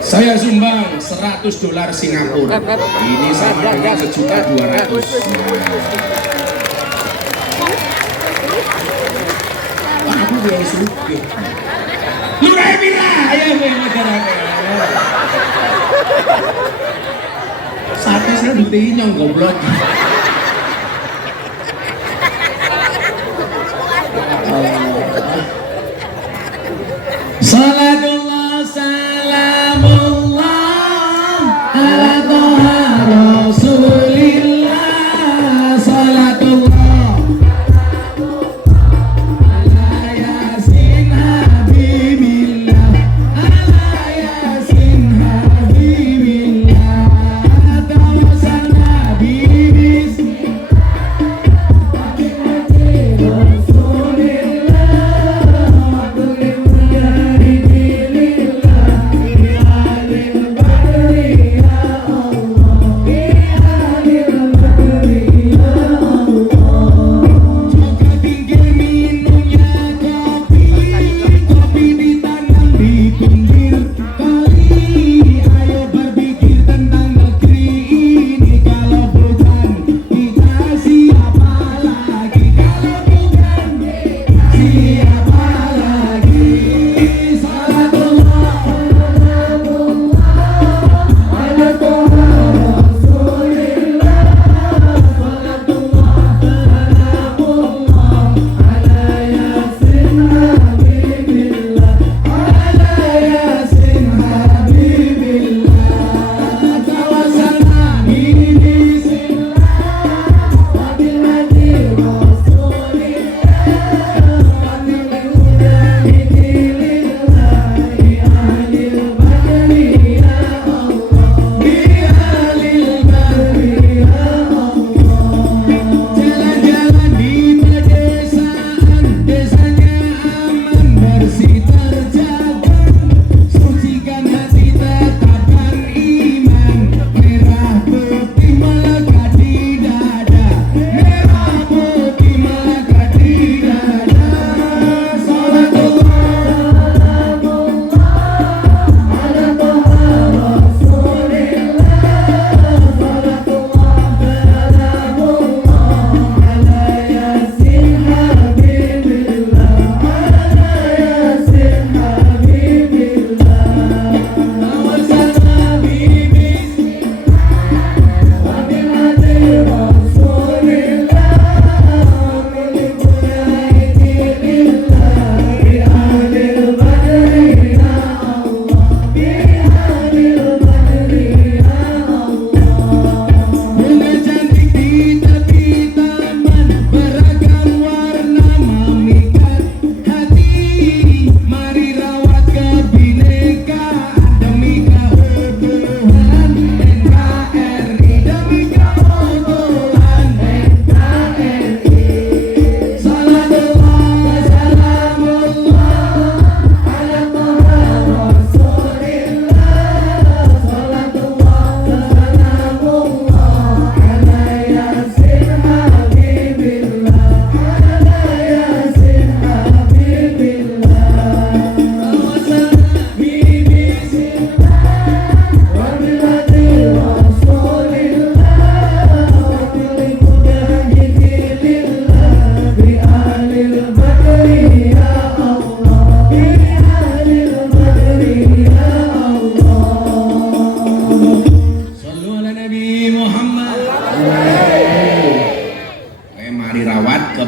saya sumbang $100 Singapura. Ini sama dengan 1.200.000. Pak aku ya Yusuf. Lurah Mira, ayo masyarakat. Satu saya dutinyong goblok. Salatullah salamullah ala toha rasulillah. Salatullah ala yasin habibillah, ala yasin habibillah, tawasal nabi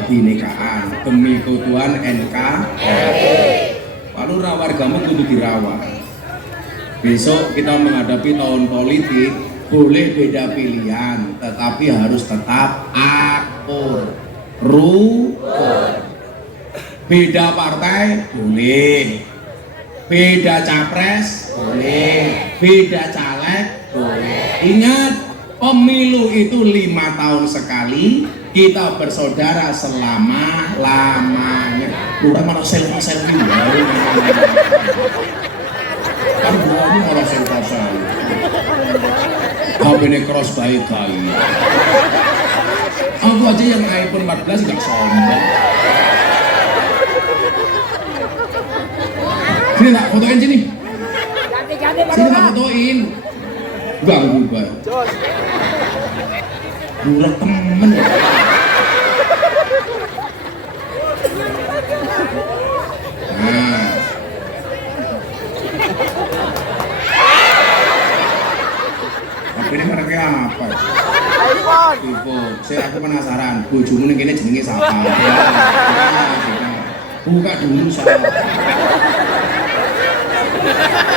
kebinekaan demi keutuhan NKRI. Lalu wargamu kudu dirawat. Besok kita menghadapi tahun politik, boleh beda pilihan, tetapi harus tetap akur, rukun. Beda partai boleh, beda capres boleh, beda caleg boleh. Ingat, pemilu itu 5 tahun sekali, kita bersaudara selama-lamanya. Udah malah selfie kan ini malah selfie. HP-nya cross baik-baik. Aku aja yang iPhone 14 gak sombong. Sini tak fotoin sini. Sini tak fotoin. Ganggu banget. Bulat temen. Nah. Tapi ini mereka apa? iPhone. Aku penasaran. Bojomu ning kene jenenge siapa? Buka dulu saya.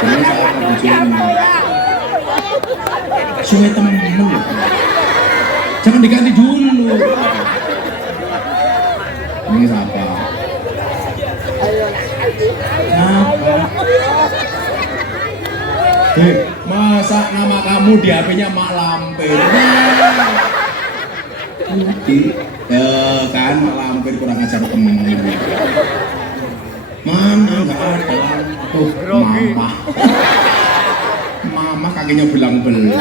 Ini saya bojomu. Suwe temen. Jangan diganti dulu. Ini siapa? Masa nama kamu di HP-nya Mak Lampir? Kan Mak Lampir kurang ajar temen. Mana nggak ada? Mama kakinya belang-belang.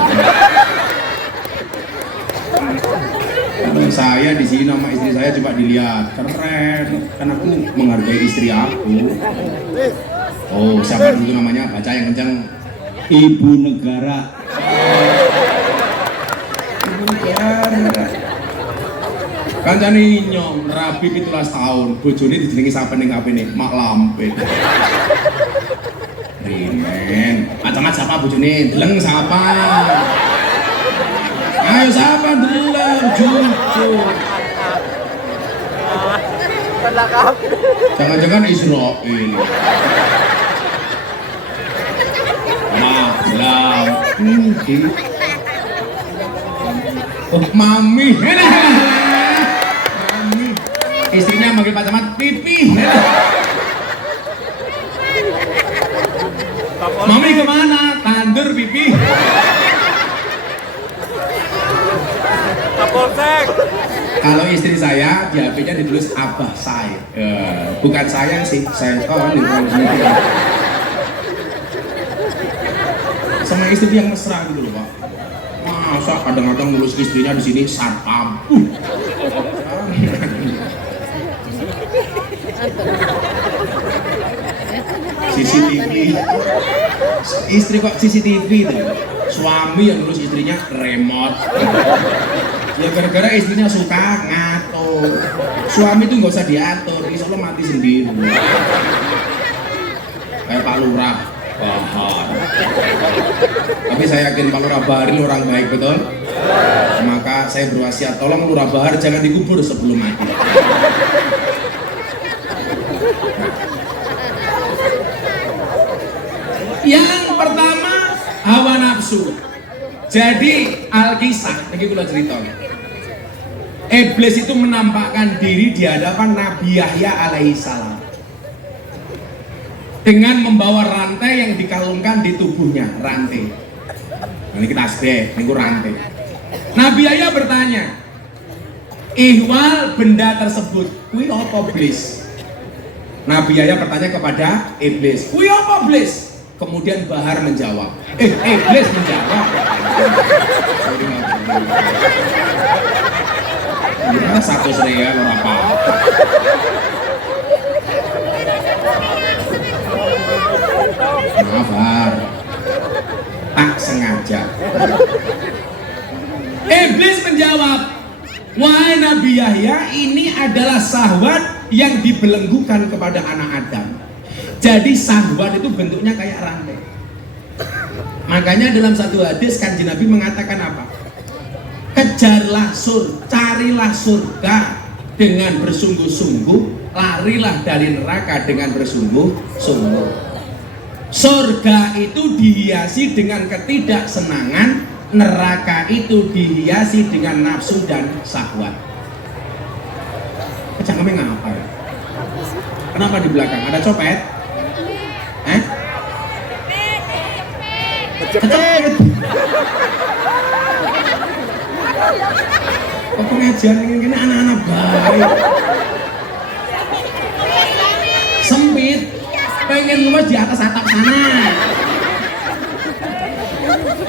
Saya di sini nama istri saya coba dilihat, keren. Kan aku menghargai istri aku. Oh, siapa dulu namanya? Baca yang kencang. Ibu negara. Ibu negara. Kancane nyong rabi 17 tahun, bojone dijenengi sapa ning HP-ne? Mak Lampir. Rimen. Macam-macam siapa bojone? Deleng siapa? Ayo siapa deleng? Jujur. Jangan-jangan Israel. Oh, mami. Mami. Istrinya manggil Pak Camat pipi. Mami kemana? Tandur pipi. Kalau istri saya di HP-nya ditulis abah saya. Bukan saya sih, saya tahu nih. Sama istri yang mesra gitu loh Pak. Masa kadang-kadang nulis istrinya di sini satpam. CCTV. Istri kok CCTV itu. Suami yang nulis istrinya remote. Ya gara-gara istrinya suka ngatur. Suami itu nggak usah diatur, insya Allah mati sendiri. Kayak Pak Lurah. Bahar. Tapi saya yakin Pak Lurah Bahar ini orang baik, betul? Maka saya berwasiat, tolong Lurah Bahar jangan dikubur sebelum mati. Yang pertama, hawa nafsu. Jadi Alkisah, ini kula cerita. Iblis itu menampakkan diri di hadapan Nabi Yahya alaihissalam dengan membawa rantai yang dikalungkan di tubuhnya, rantai. Ini kita asbeh, ini rantai. Nabi Yahya bertanya, ihwal benda tersebut, kui apa iblis? Nabi Yahya bertanya kepada iblis, kui apa iblis? Kemudian Bahar menjawab, iblis menjawab. Ya, satu seria berapa? Maaf Har, tak sengaja. Iblis menjawab, wahai Nabi Yahya, ini adalah syahwat yang dibelenggukan kepada anak Adam. Jadi syahwat itu bentuknya kayak rantai. Makanya dalam satu hadis Kanjeng Nabi mengatakan apa? Kejarlah carilah surga dengan bersungguh-sungguh, larilah dari neraka dengan bersungguh-sungguh. Surga itu dihiasi dengan ketidaksenangan, neraka itu dihiasi dengan nafsu dan syahwat. Cangkemnya ngapa ya? Kenapa di belakang? Ada copet? Cepet. Kok pengajian ini anak-anak baik. Sempit, pengen luas di atas atap sana.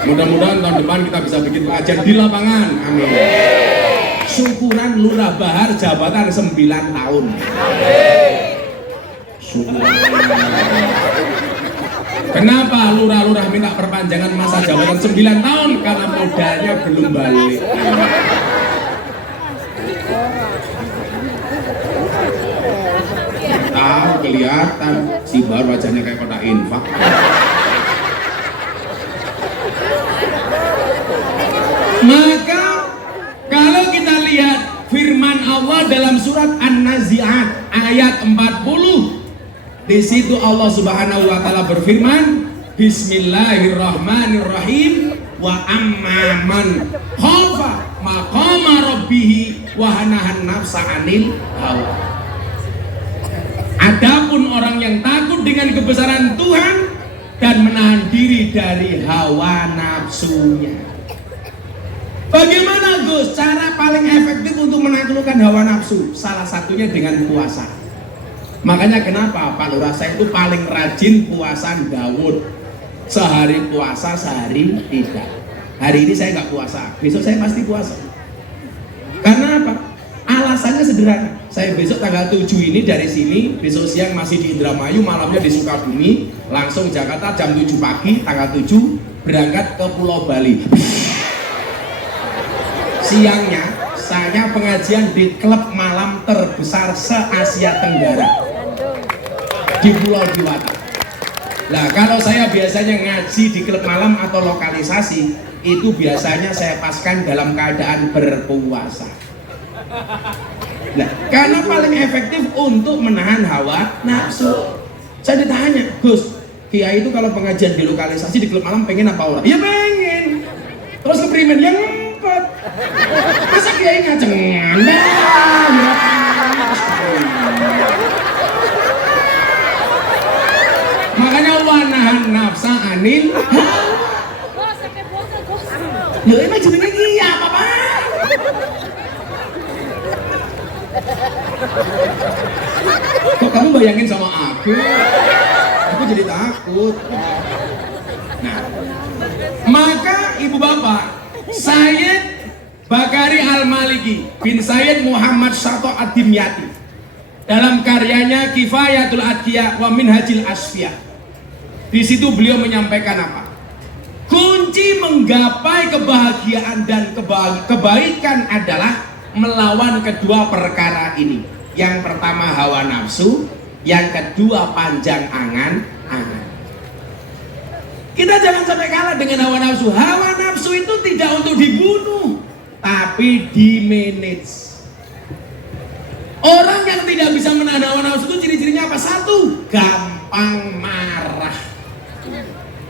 Mudah-mudahan tahun depan kita bisa bikin pengajian di lapangan. Amin. Syukuran Lurah Bahar jabatan 9 tahun. Syukuran. Kenapa lurah-lurah minta perpanjangan masa jabatan 9 tahun? Karena modalnya belum balik. Tahu kelihatan si Bar wajahnya kayak kotak infak. Maka kalau kita lihat firman Allah dalam surat An-Nazi'at ayat 40, di situ Allah Subhanahu wa taala berfirman, Bismillahirrahmanirrahim, wa amma man khafa maqama rabbih wa hanahan nafsa 'anil hawa. Adapun orang yang takut dengan kebesaran Tuhan dan menahan diri dari hawa nafsunya. Bagaimana Gus cara paling efektif untuk menaklukkan hawa nafsu? Salah satunya dengan puasa. Makanya kenapa Pak Lurah saya itu paling rajin puasa Daud. Sehari puasa, sehari tidak. Hari ini saya nggak puasa, besok saya pasti puasa. Karena apa? Alasannya sederhana. Saya besok tanggal 7 ini dari sini, besok siang masih di Indramayu, malamnya di Sukabumi, langsung Jakarta jam 7 pagi, tanggal 7 berangkat ke Pulau Bali. Siangnya saya pengajian di klub malam terbesar se-Asia Tenggara di Pulau Dewata. Nah, kalau saya biasanya ngaji di klub malam atau lokalisasi, itu biasanya saya paskan dalam keadaan berpuasa. Nah, karena paling efektif untuk menahan hawa nafsu. Saya ditanya, Gus, Kiai itu kalau pengajian di lokalisasi di klub malam pengen apa orang? Ya pengen. Terus keprimen yang ngempet. Masa Kiai ngacengan? Makanya wanahan nafsa anil. Loh, emang jenenge iki apa, Pak? Kok kamu bayangin sama aku? Aku jadi takut. Nah, maka ibu bapak, Sayyid Bakari Al-Maliki bin Sayyid Muhammad Sato Ad-Dimyati dalam karyanya Kifayatul Adqiya wa Minhajil Asfiya, di situ beliau menyampaikan apa? Kunci menggapai kebahagiaan dan kebaikan adalah melawan kedua perkara ini. Yang pertama hawa nafsu, yang kedua panjang angan-angan. Kita jangan sampai kalah dengan hawa nafsu. Hawa nafsu itu tidak untuk dibunuh, tapi dimanage. Orang yang tidak bisa menahan hawa nafsu itu ciri-cirinya apa? Satu, gampang marah.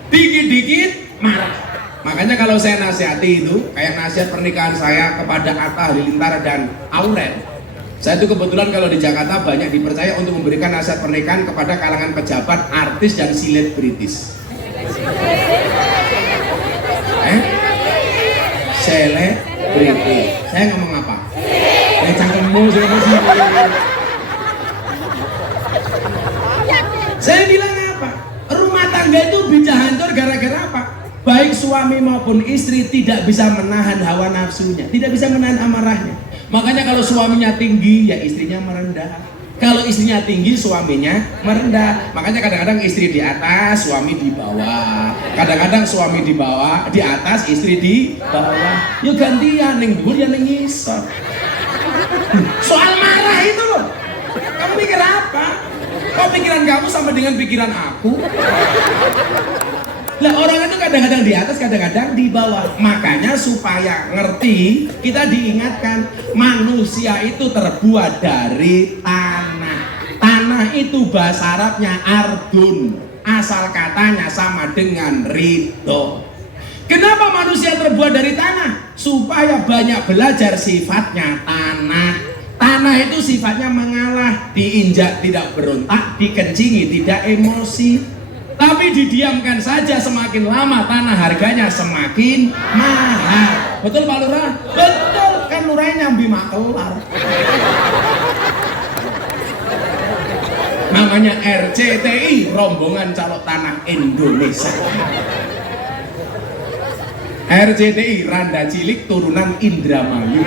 Dikit-dikit marah. Makanya kalau saya nasihati itu, kayak nasihat pernikahan saya kepada Atta Halilintar dan Aurel. Saya itu kebetulan kalau di Jakarta banyak dipercaya untuk memberikan nasihat pernikahan kepada kalangan pejabat, artis dan selebritis. Selebritis. Saya ngomong apa? Cangkemmu saya bilang apa? Rumah tangga itu bisa hancur gara-gara apa? Baik suami maupun istri tidak bisa menahan hawa nafsunya, tidak bisa menahan amarahnya. Makanya kalau suaminya tinggi, ya istrinya merendah. Kalau istrinya tinggi, suaminya merendah. Makanya kadang-kadang istri di atas, suami di bawah. Kadang-kadang suami di bawah, di atas, istri di bawah. Yuk gantian, ning dhuwur ya ning ngisor. Soal marah itu loh. Kamu mikir apa? Kok pikiran kamu sama dengan pikiran aku? Lah orang itu kadang-kadang di atas, kadang-kadang di bawah. Makanya supaya ngerti, kita diingatkan manusia itu terbuat dari tanah. Tanah itu bahasa Arabnya ardun. Asal katanya sama dengan ridho. Kenapa manusia terbuat dari tanah? Supaya banyak belajar sifatnya tanah. Tanah itu sifatnya mengalah, diinjak tidak berontak, dikencingi tidak emosi. Tapi didiamkan saja, semakin lama tanah harganya semakin mahal. Betul Pak Lurah? Betul, kan lurahnya nyambi makelar. Namanya RCTI, Rombongan Calok Tanah Indonesia. RCTI, Randa Cilik Turunan Indramayu.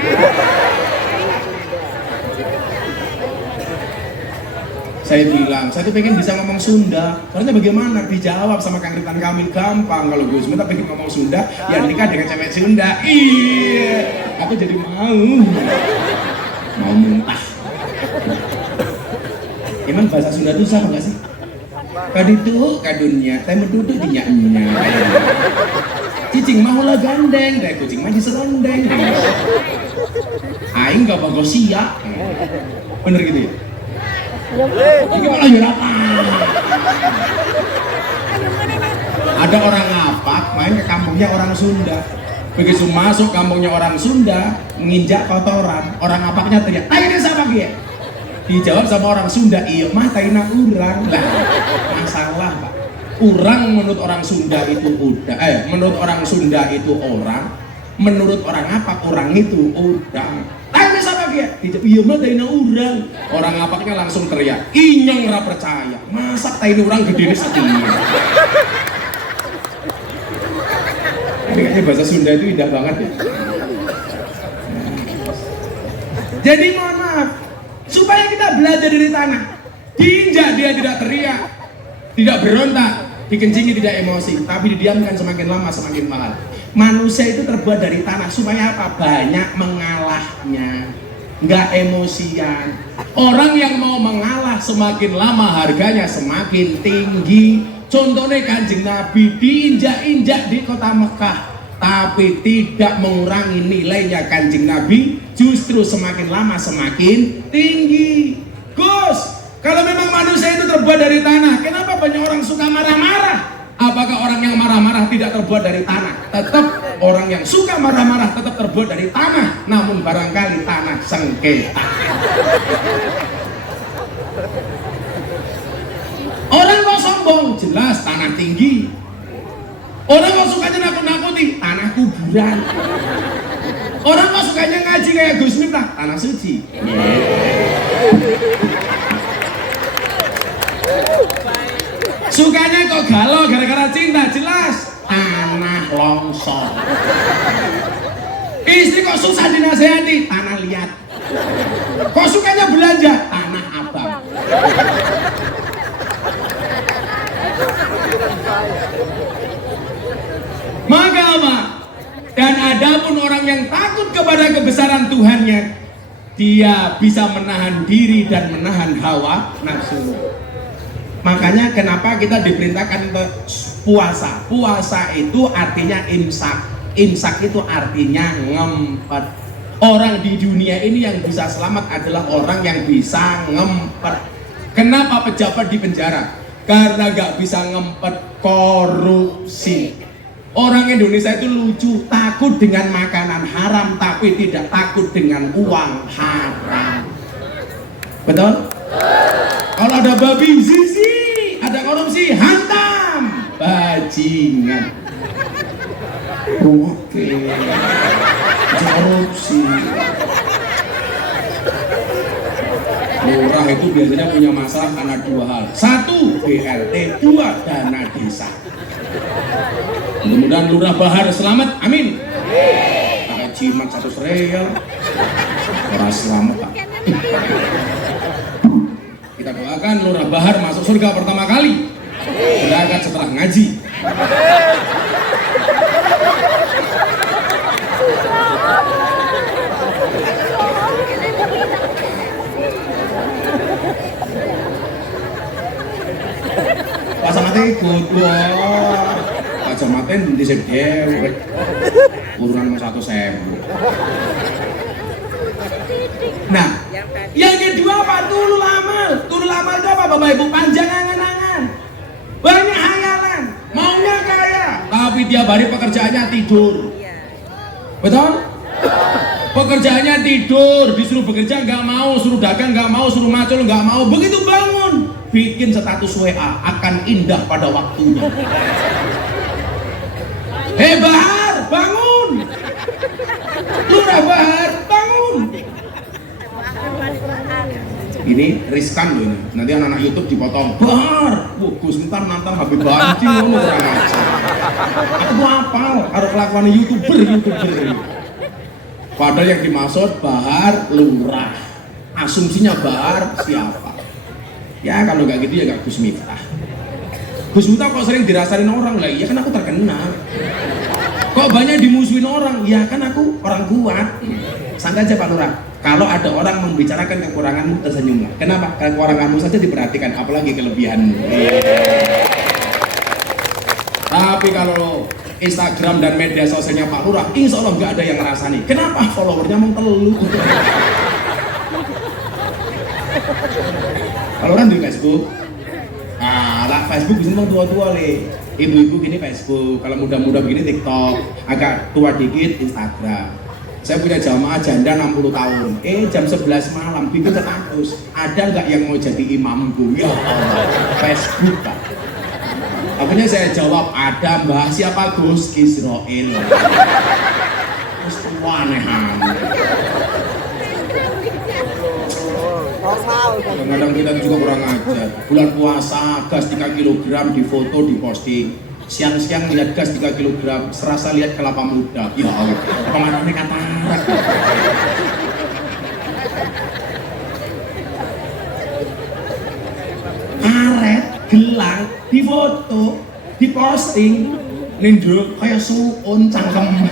Saya bilang, saya tuh pengen bisa ngomong Sunda. Soalnya bagaimana? Dijawab sama Kang Ritan Kamil, gampang. Kalau gue sebentar pengen ngomong Sunda, ya nikah dengan cewek Sunda. Iya, aku jadi mau muntah. Emang bahasa Sunda tuh sama gak sih? Kaditu kadunya, teh duduk di nyaknya. Cicing mau lah gandeng, deh kucing mah diserondeng. Aing gak bagus siap. Bener gitu ya? Ini malah apa? Ada orang ngapak main ke kampungnya orang Sunda. Begitu masuk kampungnya orang Sunda, nginjak kotoran, orang ngapaknya teriak, "Ayo ini siapa ya?" Dijawab sama orang Sunda, "Iya mah taina urang." Lah, masalah Pak. Urang menurut orang Sunda itu menurut orang Sunda itu orang, menurut orang ngapak orang itu udang. Ayo siapa dia? Iya mah taina urang. Orang ngapaknya langsung teriak, "Inyong ora percaya. Masak taina urang gedene segini." Kayaknya bahasa Sunda itu indah banget ya. Jadi mohon maaf, supaya kita belajar dari tanah. Diinjak dia tidak teriak, tidak berontak, dikencingi tidak emosi, tapi didiamkan semakin lama semakin mahal. Manusia itu terbuat dari tanah supaya apa? Banyak mengalahnya, nggak emosian. Orang yang mau mengalah semakin lama harganya semakin tinggi. Contohnya Kanjeng Nabi diinjak-injak di kota Mekah, tapi tidak mengurangi nilainya Kanjeng Nabi, justru semakin lama semakin tinggi. Gus, kalau memang manusia itu terbuat dari tanah, kenapa banyak orang suka marah-marah? Apakah orang yang marah-marah tidak terbuat dari tanah? Tetap orang yang suka marah-marah tetap terbuat dari tanah, namun barangkali tanah sengketa. Orang kok sombong, jelas tanah tinggi. Orang kok sukanya nakut-nakuti, tanah kuburan. Orang kok sukanya ngaji kayak Gus Miftah, tanah suci. Sukanya kok galau gara-gara cinta, jelas tanah longsor. Istri kok susah dinasehati, tanah liat. Kok sukanya belanja, tanah abang. Maka apa? Dan adapun orang yang takut kepada kebesaran Tuhannya, dia bisa menahan diri dan menahan hawa nafsu. Makanya kenapa kita diperintahkan untuk puasa? Puasa itu artinya imsak. Imsak itu artinya ngempet. Orang di dunia ini yang bisa selamat adalah orang yang bisa ngempet. Kenapa pejabat di penjara? Karena gak bisa ngempet, korupsi. Orang Indonesia itu lucu, takut dengan makanan haram tapi tidak takut dengan uang haram. Betul? Kalau ada babi zizi, ada korupsi hantam, bajingan. Oke, korupsi. Lurah itu biasanya punya masalah karena dua hal. Satu, BLT, dua, dana desa. Mudah-mudahan Lurah Bahar selamat, amin. Pakai jimat 100 real, orang selamat Pak. Kita doakan Lurah Bahar masuk surga pertama kali, berangkat setelah ngaji. Pasang hati ikut, wah kecamatan di Sedewe urunan 100.000. Nah, yang kedua apa? Tulul amal. Tulul amal itu apa Bapak Ibu? Panjang angan-angan, banyak hayalan, maunya kaya, tapi tiap hari pekerjaannya tidur. Betul? Pekerjaannya tidur, disuruh bekerja nggak mau, suruh dagang nggak mau, suruh macul nggak mau. Begitu bangun, bikin status WA, akan indah pada waktunya. Hei Bahar, bangun! Lurah Bahar, bangun! Ini riskan loh ini. Nanti anak-anak YouTube dipotong. Bahar, wah Gus Miftah nantang Habib Banci ngono ora ngajar. Aku apal karo kelakuan YouTuber. Padahal yang dimaksud Bahar lurah. Asumsinya Bahar siapa? Ya kalau nggak gitu ya nggak Gus Miftah. Gus Miftah kok sering dirasain orang lah, ya kan aku terkenal. Kok banyak dimusuhin orang, ya kan aku orang kuat. Sangka aja Pak Lurah, kalau ada orang membicarakan kekuranganmu tersenyumlah. Kenapa? Kekuranganmu saja diperhatikan, apalagi kelebihanmu. Tapi kalau Instagram dan media sosialnya Pak Lurah, insya Allah nggak ada yang ngerasani. Kenapa? Followernya mau telu. Kalau orang di Facebook, lah Facebook bisa tua-tua le. Ibu-ibu gini Facebook, kalau muda-muda begini TikTok, agak tua dikit Instagram. Saya punya jamaah janda 60 tahun. Jam 11 malam bikin status. Ada nggak yang mau jadi imamku? Ya Allah, Facebook Pak. Akhirnya saya jawab, ada Mbah. Siapa Gus? Israel. Terus anehan. Kadang-kadang kita juga kurang ajar. Bulan puasa gas 3 kg difoto diposting. Siang-siang lihat gas 3 kg, serasa lihat kelapa muda. Ya Allah, pengaruhnya katarak. Karet, gelang, difoto, diposting. Ninduk kayak suun cangkem.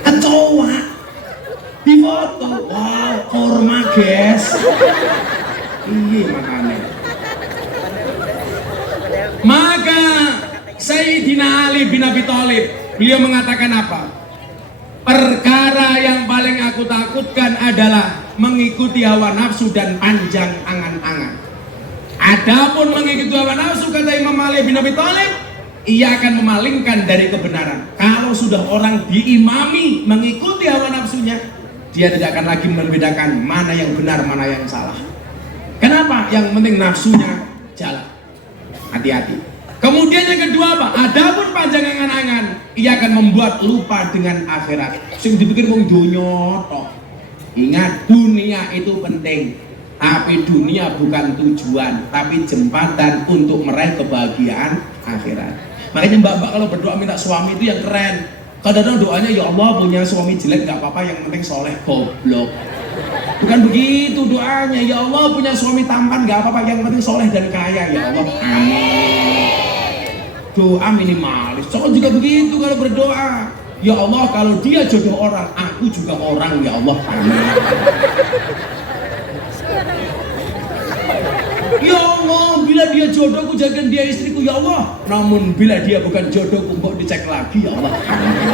Kecoa difoto, wow, kurma guys. Iya makanya. Maka Sayyidina Ali bin Abi Thalib, beliau mengatakan apa? Perkara yang paling aku takutkan adalah mengikuti hawa nafsu dan panjang angan-angan. Adapun mengikuti hawa nafsu, kata Imam Ali bin Abi Thalib, ia akan memalingkan dari kebenaran. Kalau sudah orang diimami mengikuti hawa nafsunya, dia tidak akan lagi membedakan mana yang benar, mana yang salah. Kenapa? Yang penting nafsunya jalan. Hati-hati. Kemudian yang kedua apa? Adapun panjang angan-angan, ia akan membuat lupa dengan akhirat. Sing dipikir wong donya tok. Ingat, dunia itu penting, tapi dunia bukan tujuan, tapi jembatan untuk meraih kebahagiaan akhirat. Makanya mbak-mbak kalau berdoa minta suami itu yang keren. Kadang-kadang doanya, ya Allah punya suami jelek gak apa-apa, yang penting soleh. Goblok. Bukan begitu doanya, ya Allah punya suami tampan gak apa-apa, yang penting soleh dan kaya. Ya Allah, amin. Doa minimalis. Cocok juga begitu kalau berdoa. Ya Allah, kalau dia jodoh orang, aku juga orang. Ya Allah, amin. Ya Allah, bila dia jodohku jadikan dia istriku. Ya Allah, namun bila dia bukan jodohku, kok dicek lagi. Ya Allah, amin.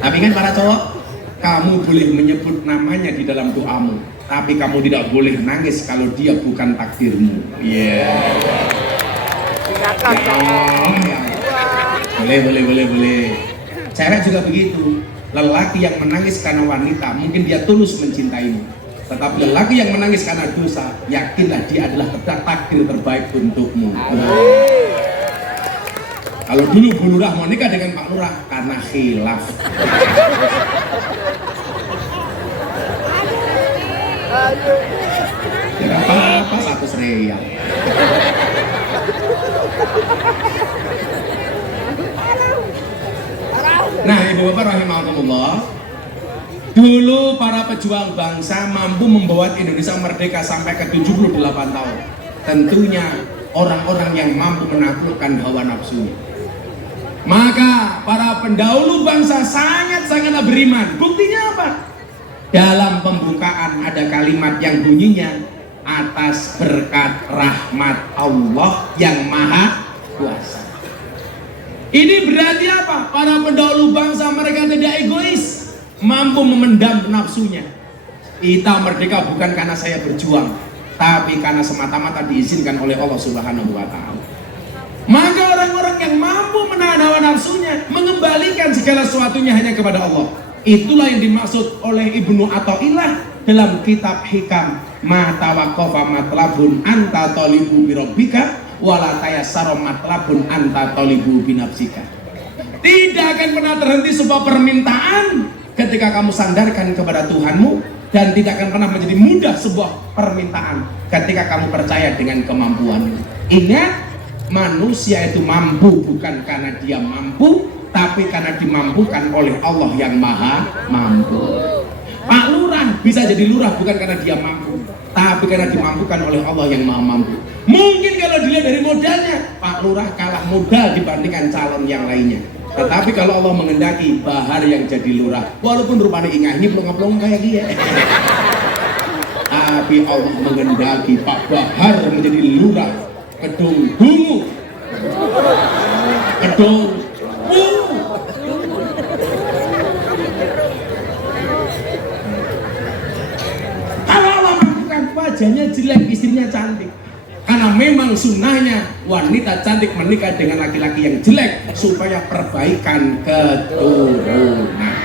Tapi kan para cowok, kamu boleh menyebut namanya di dalam doamu, tapi kamu tidak boleh nangis kalau dia bukan takdirmu. Boleh. Cewek juga begitu. Lelaki yang menangis karena wanita, mungkin dia tulus mencintaimu. Tetapi lelaki yang menangis karena dosa, yakinlah dia adalah takdir terbaik untukmu. Kalau dulu Bu Lurah mau nikah dengan Pak Lurah karena khilaf. Tidak apa-apa, 100 real. Nah, ibu bapak rahimahumullah, dulu para pejuang bangsa mampu membawa Indonesia merdeka sampai ke 78 tahun. Tentunya orang-orang yang mampu menaklukkan hawa nafsu. Maka para pendahulu bangsa sangat-sangat beriman. Buktinya apa? Dalam pembukaan ada kalimat yang bunyinya, atas berkat rahmat Allah yang maha kuasa. Ini berarti apa? Para pendahulu bangsa mereka tidak egois, mampu memendam nafsunya. Kita merdeka bukan karena saya berjuang, tapi karena semata-mata diizinkan oleh Allah Subhanahu wa Ta'ala. Maka orang-orang yang mampu menahan hawa nafsunya, mengembalikan segala sesuatunya hanya kepada Allah. Itulah yang dimaksud oleh Ibnu Athaillah dalam kitab Hikam, ma tawaqqafa matlabun anta talibu bi rabbika wala tayassara matlabun anta talibu bi nafsika. Tidak akan pernah terhenti sebuah permintaan ketika kamu sandarkan kepada Tuhanmu, dan tidak akan pernah menjadi mudah sebuah permintaan ketika kamu percaya dengan kemampuanmu. Ingat, manusia itu mampu bukan karena dia mampu, tapi karena dimampukan oleh Allah yang maha mampu. Pak Lurah bisa jadi lurah bukan karena dia mampu, tapi karena dimampukan oleh Allah yang maha mampu. Mungkin kalau dilihat dari modalnya, Pak Lurah kalah modal dibandingkan calon yang lainnya. Tetapi kalau Allah mengendaki, Bahar yang jadi lurah, walaupun rupanya ingah ini pelong-pelong kayak dia, tapi Allah mengendaki Pak Bahar menjadi lurah Kedung Bungu, Kedung Bungu. Wajahnya jelek, istrinya cantik, karena memang sunnahnya wanita cantik menikah dengan laki-laki yang jelek supaya perbaikan keturunan.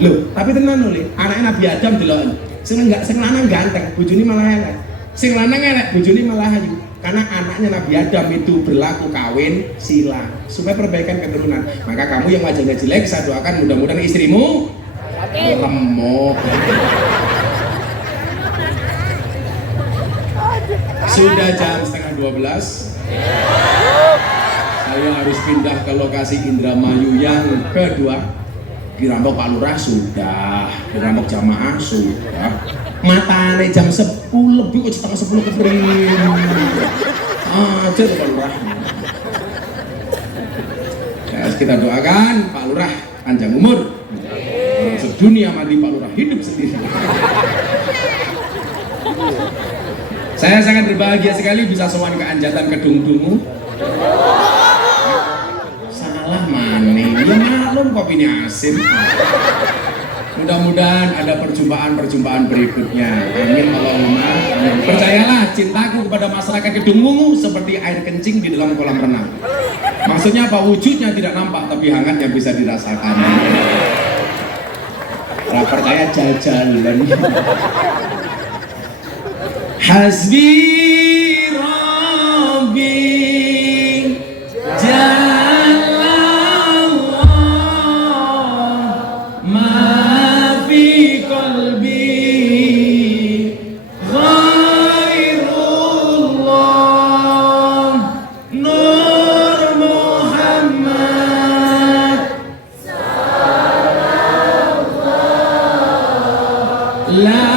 Loh, tapi tenan lho, anaknya Nabi Adam delok, sing lanang ganteng, bojone malah elek. Sing lanang elek, bojone malah ayu. Karena anaknya Nabi Adam itu berlaku kawin silang supaya perbaikan keturunan. Maka kamu yang wajahnya jelek, saya doakan mudah-mudahan istrimu lemok. Sudah jam 11:30. Saya harus pindah ke lokasi Indramayu yang kedua. Dirampok Pak Lurah sudah, dirampok jamaah sudah. Matane jam 10 lebih kok setengah 10 kepriye. Aja tuh Pak Lurah. Ya, kita doakan Pak Lurah panjang umur. Orang sedunia mati Pak Lurah hidup sendiri. Saya sangat berbahagia sekali bisa sowan ke Anjatan Kedung Bungu. Salah mane, ya maklum kopinya asin. Mudah-mudahan ada perjumpaan berikutnya. Amin Allahumma. Percayalah, cintaku kepada masyarakat Kedung Bungu seperti air kencing di dalam kolam renang. Maksudnya apa? Wujudnya tidak nampak, tapi hangatnya bisa dirasakan. Kalau percaya jajalan. Hasbi Rabbi Jalallah ma fi qalbi ghairullah Nur Muhammad sallallahu la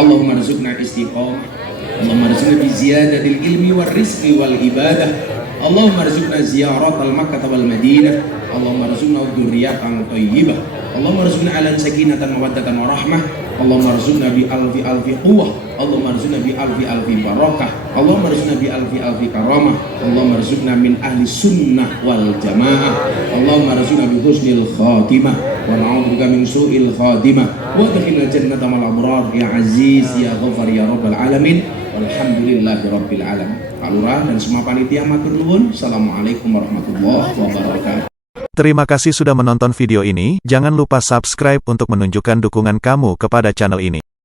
Allahumma rizukna istiqamah, Allahumma rizukna bi ziyadatil ilmi wal rizqi wal ibadah, Allahumma rizukna ziyaratal Makkah wal Madinah, Allahumma rizukna dzurriyyatan thayyibah, Allahumma rizukna alan sakinatan mawaddatan wa rahmah, Allahumma rizukna bi alfi quwwah, Allahumma rizukna bi alfi barakah, Allahumma rizukna bi alfi karamah, Allahumma rizukna min ahli sunnah wal jamaah, Allahumma rizukna bi husnil khatimah wa na'udzubika min su'il khatimah wa adkhilna jannata mal abrar ya aziz ya ghafar ya rabbal alamin walhamdulillahi rabbil alamin. Pak Lurah dan semua panitia matur nuwun. Assalamualaikum warahmatullahi wabarakatuh. Terima kasih sudah menonton video ini. Jangan lupa subscribe untuk menunjukkan dukungan kamu kepada channel ini.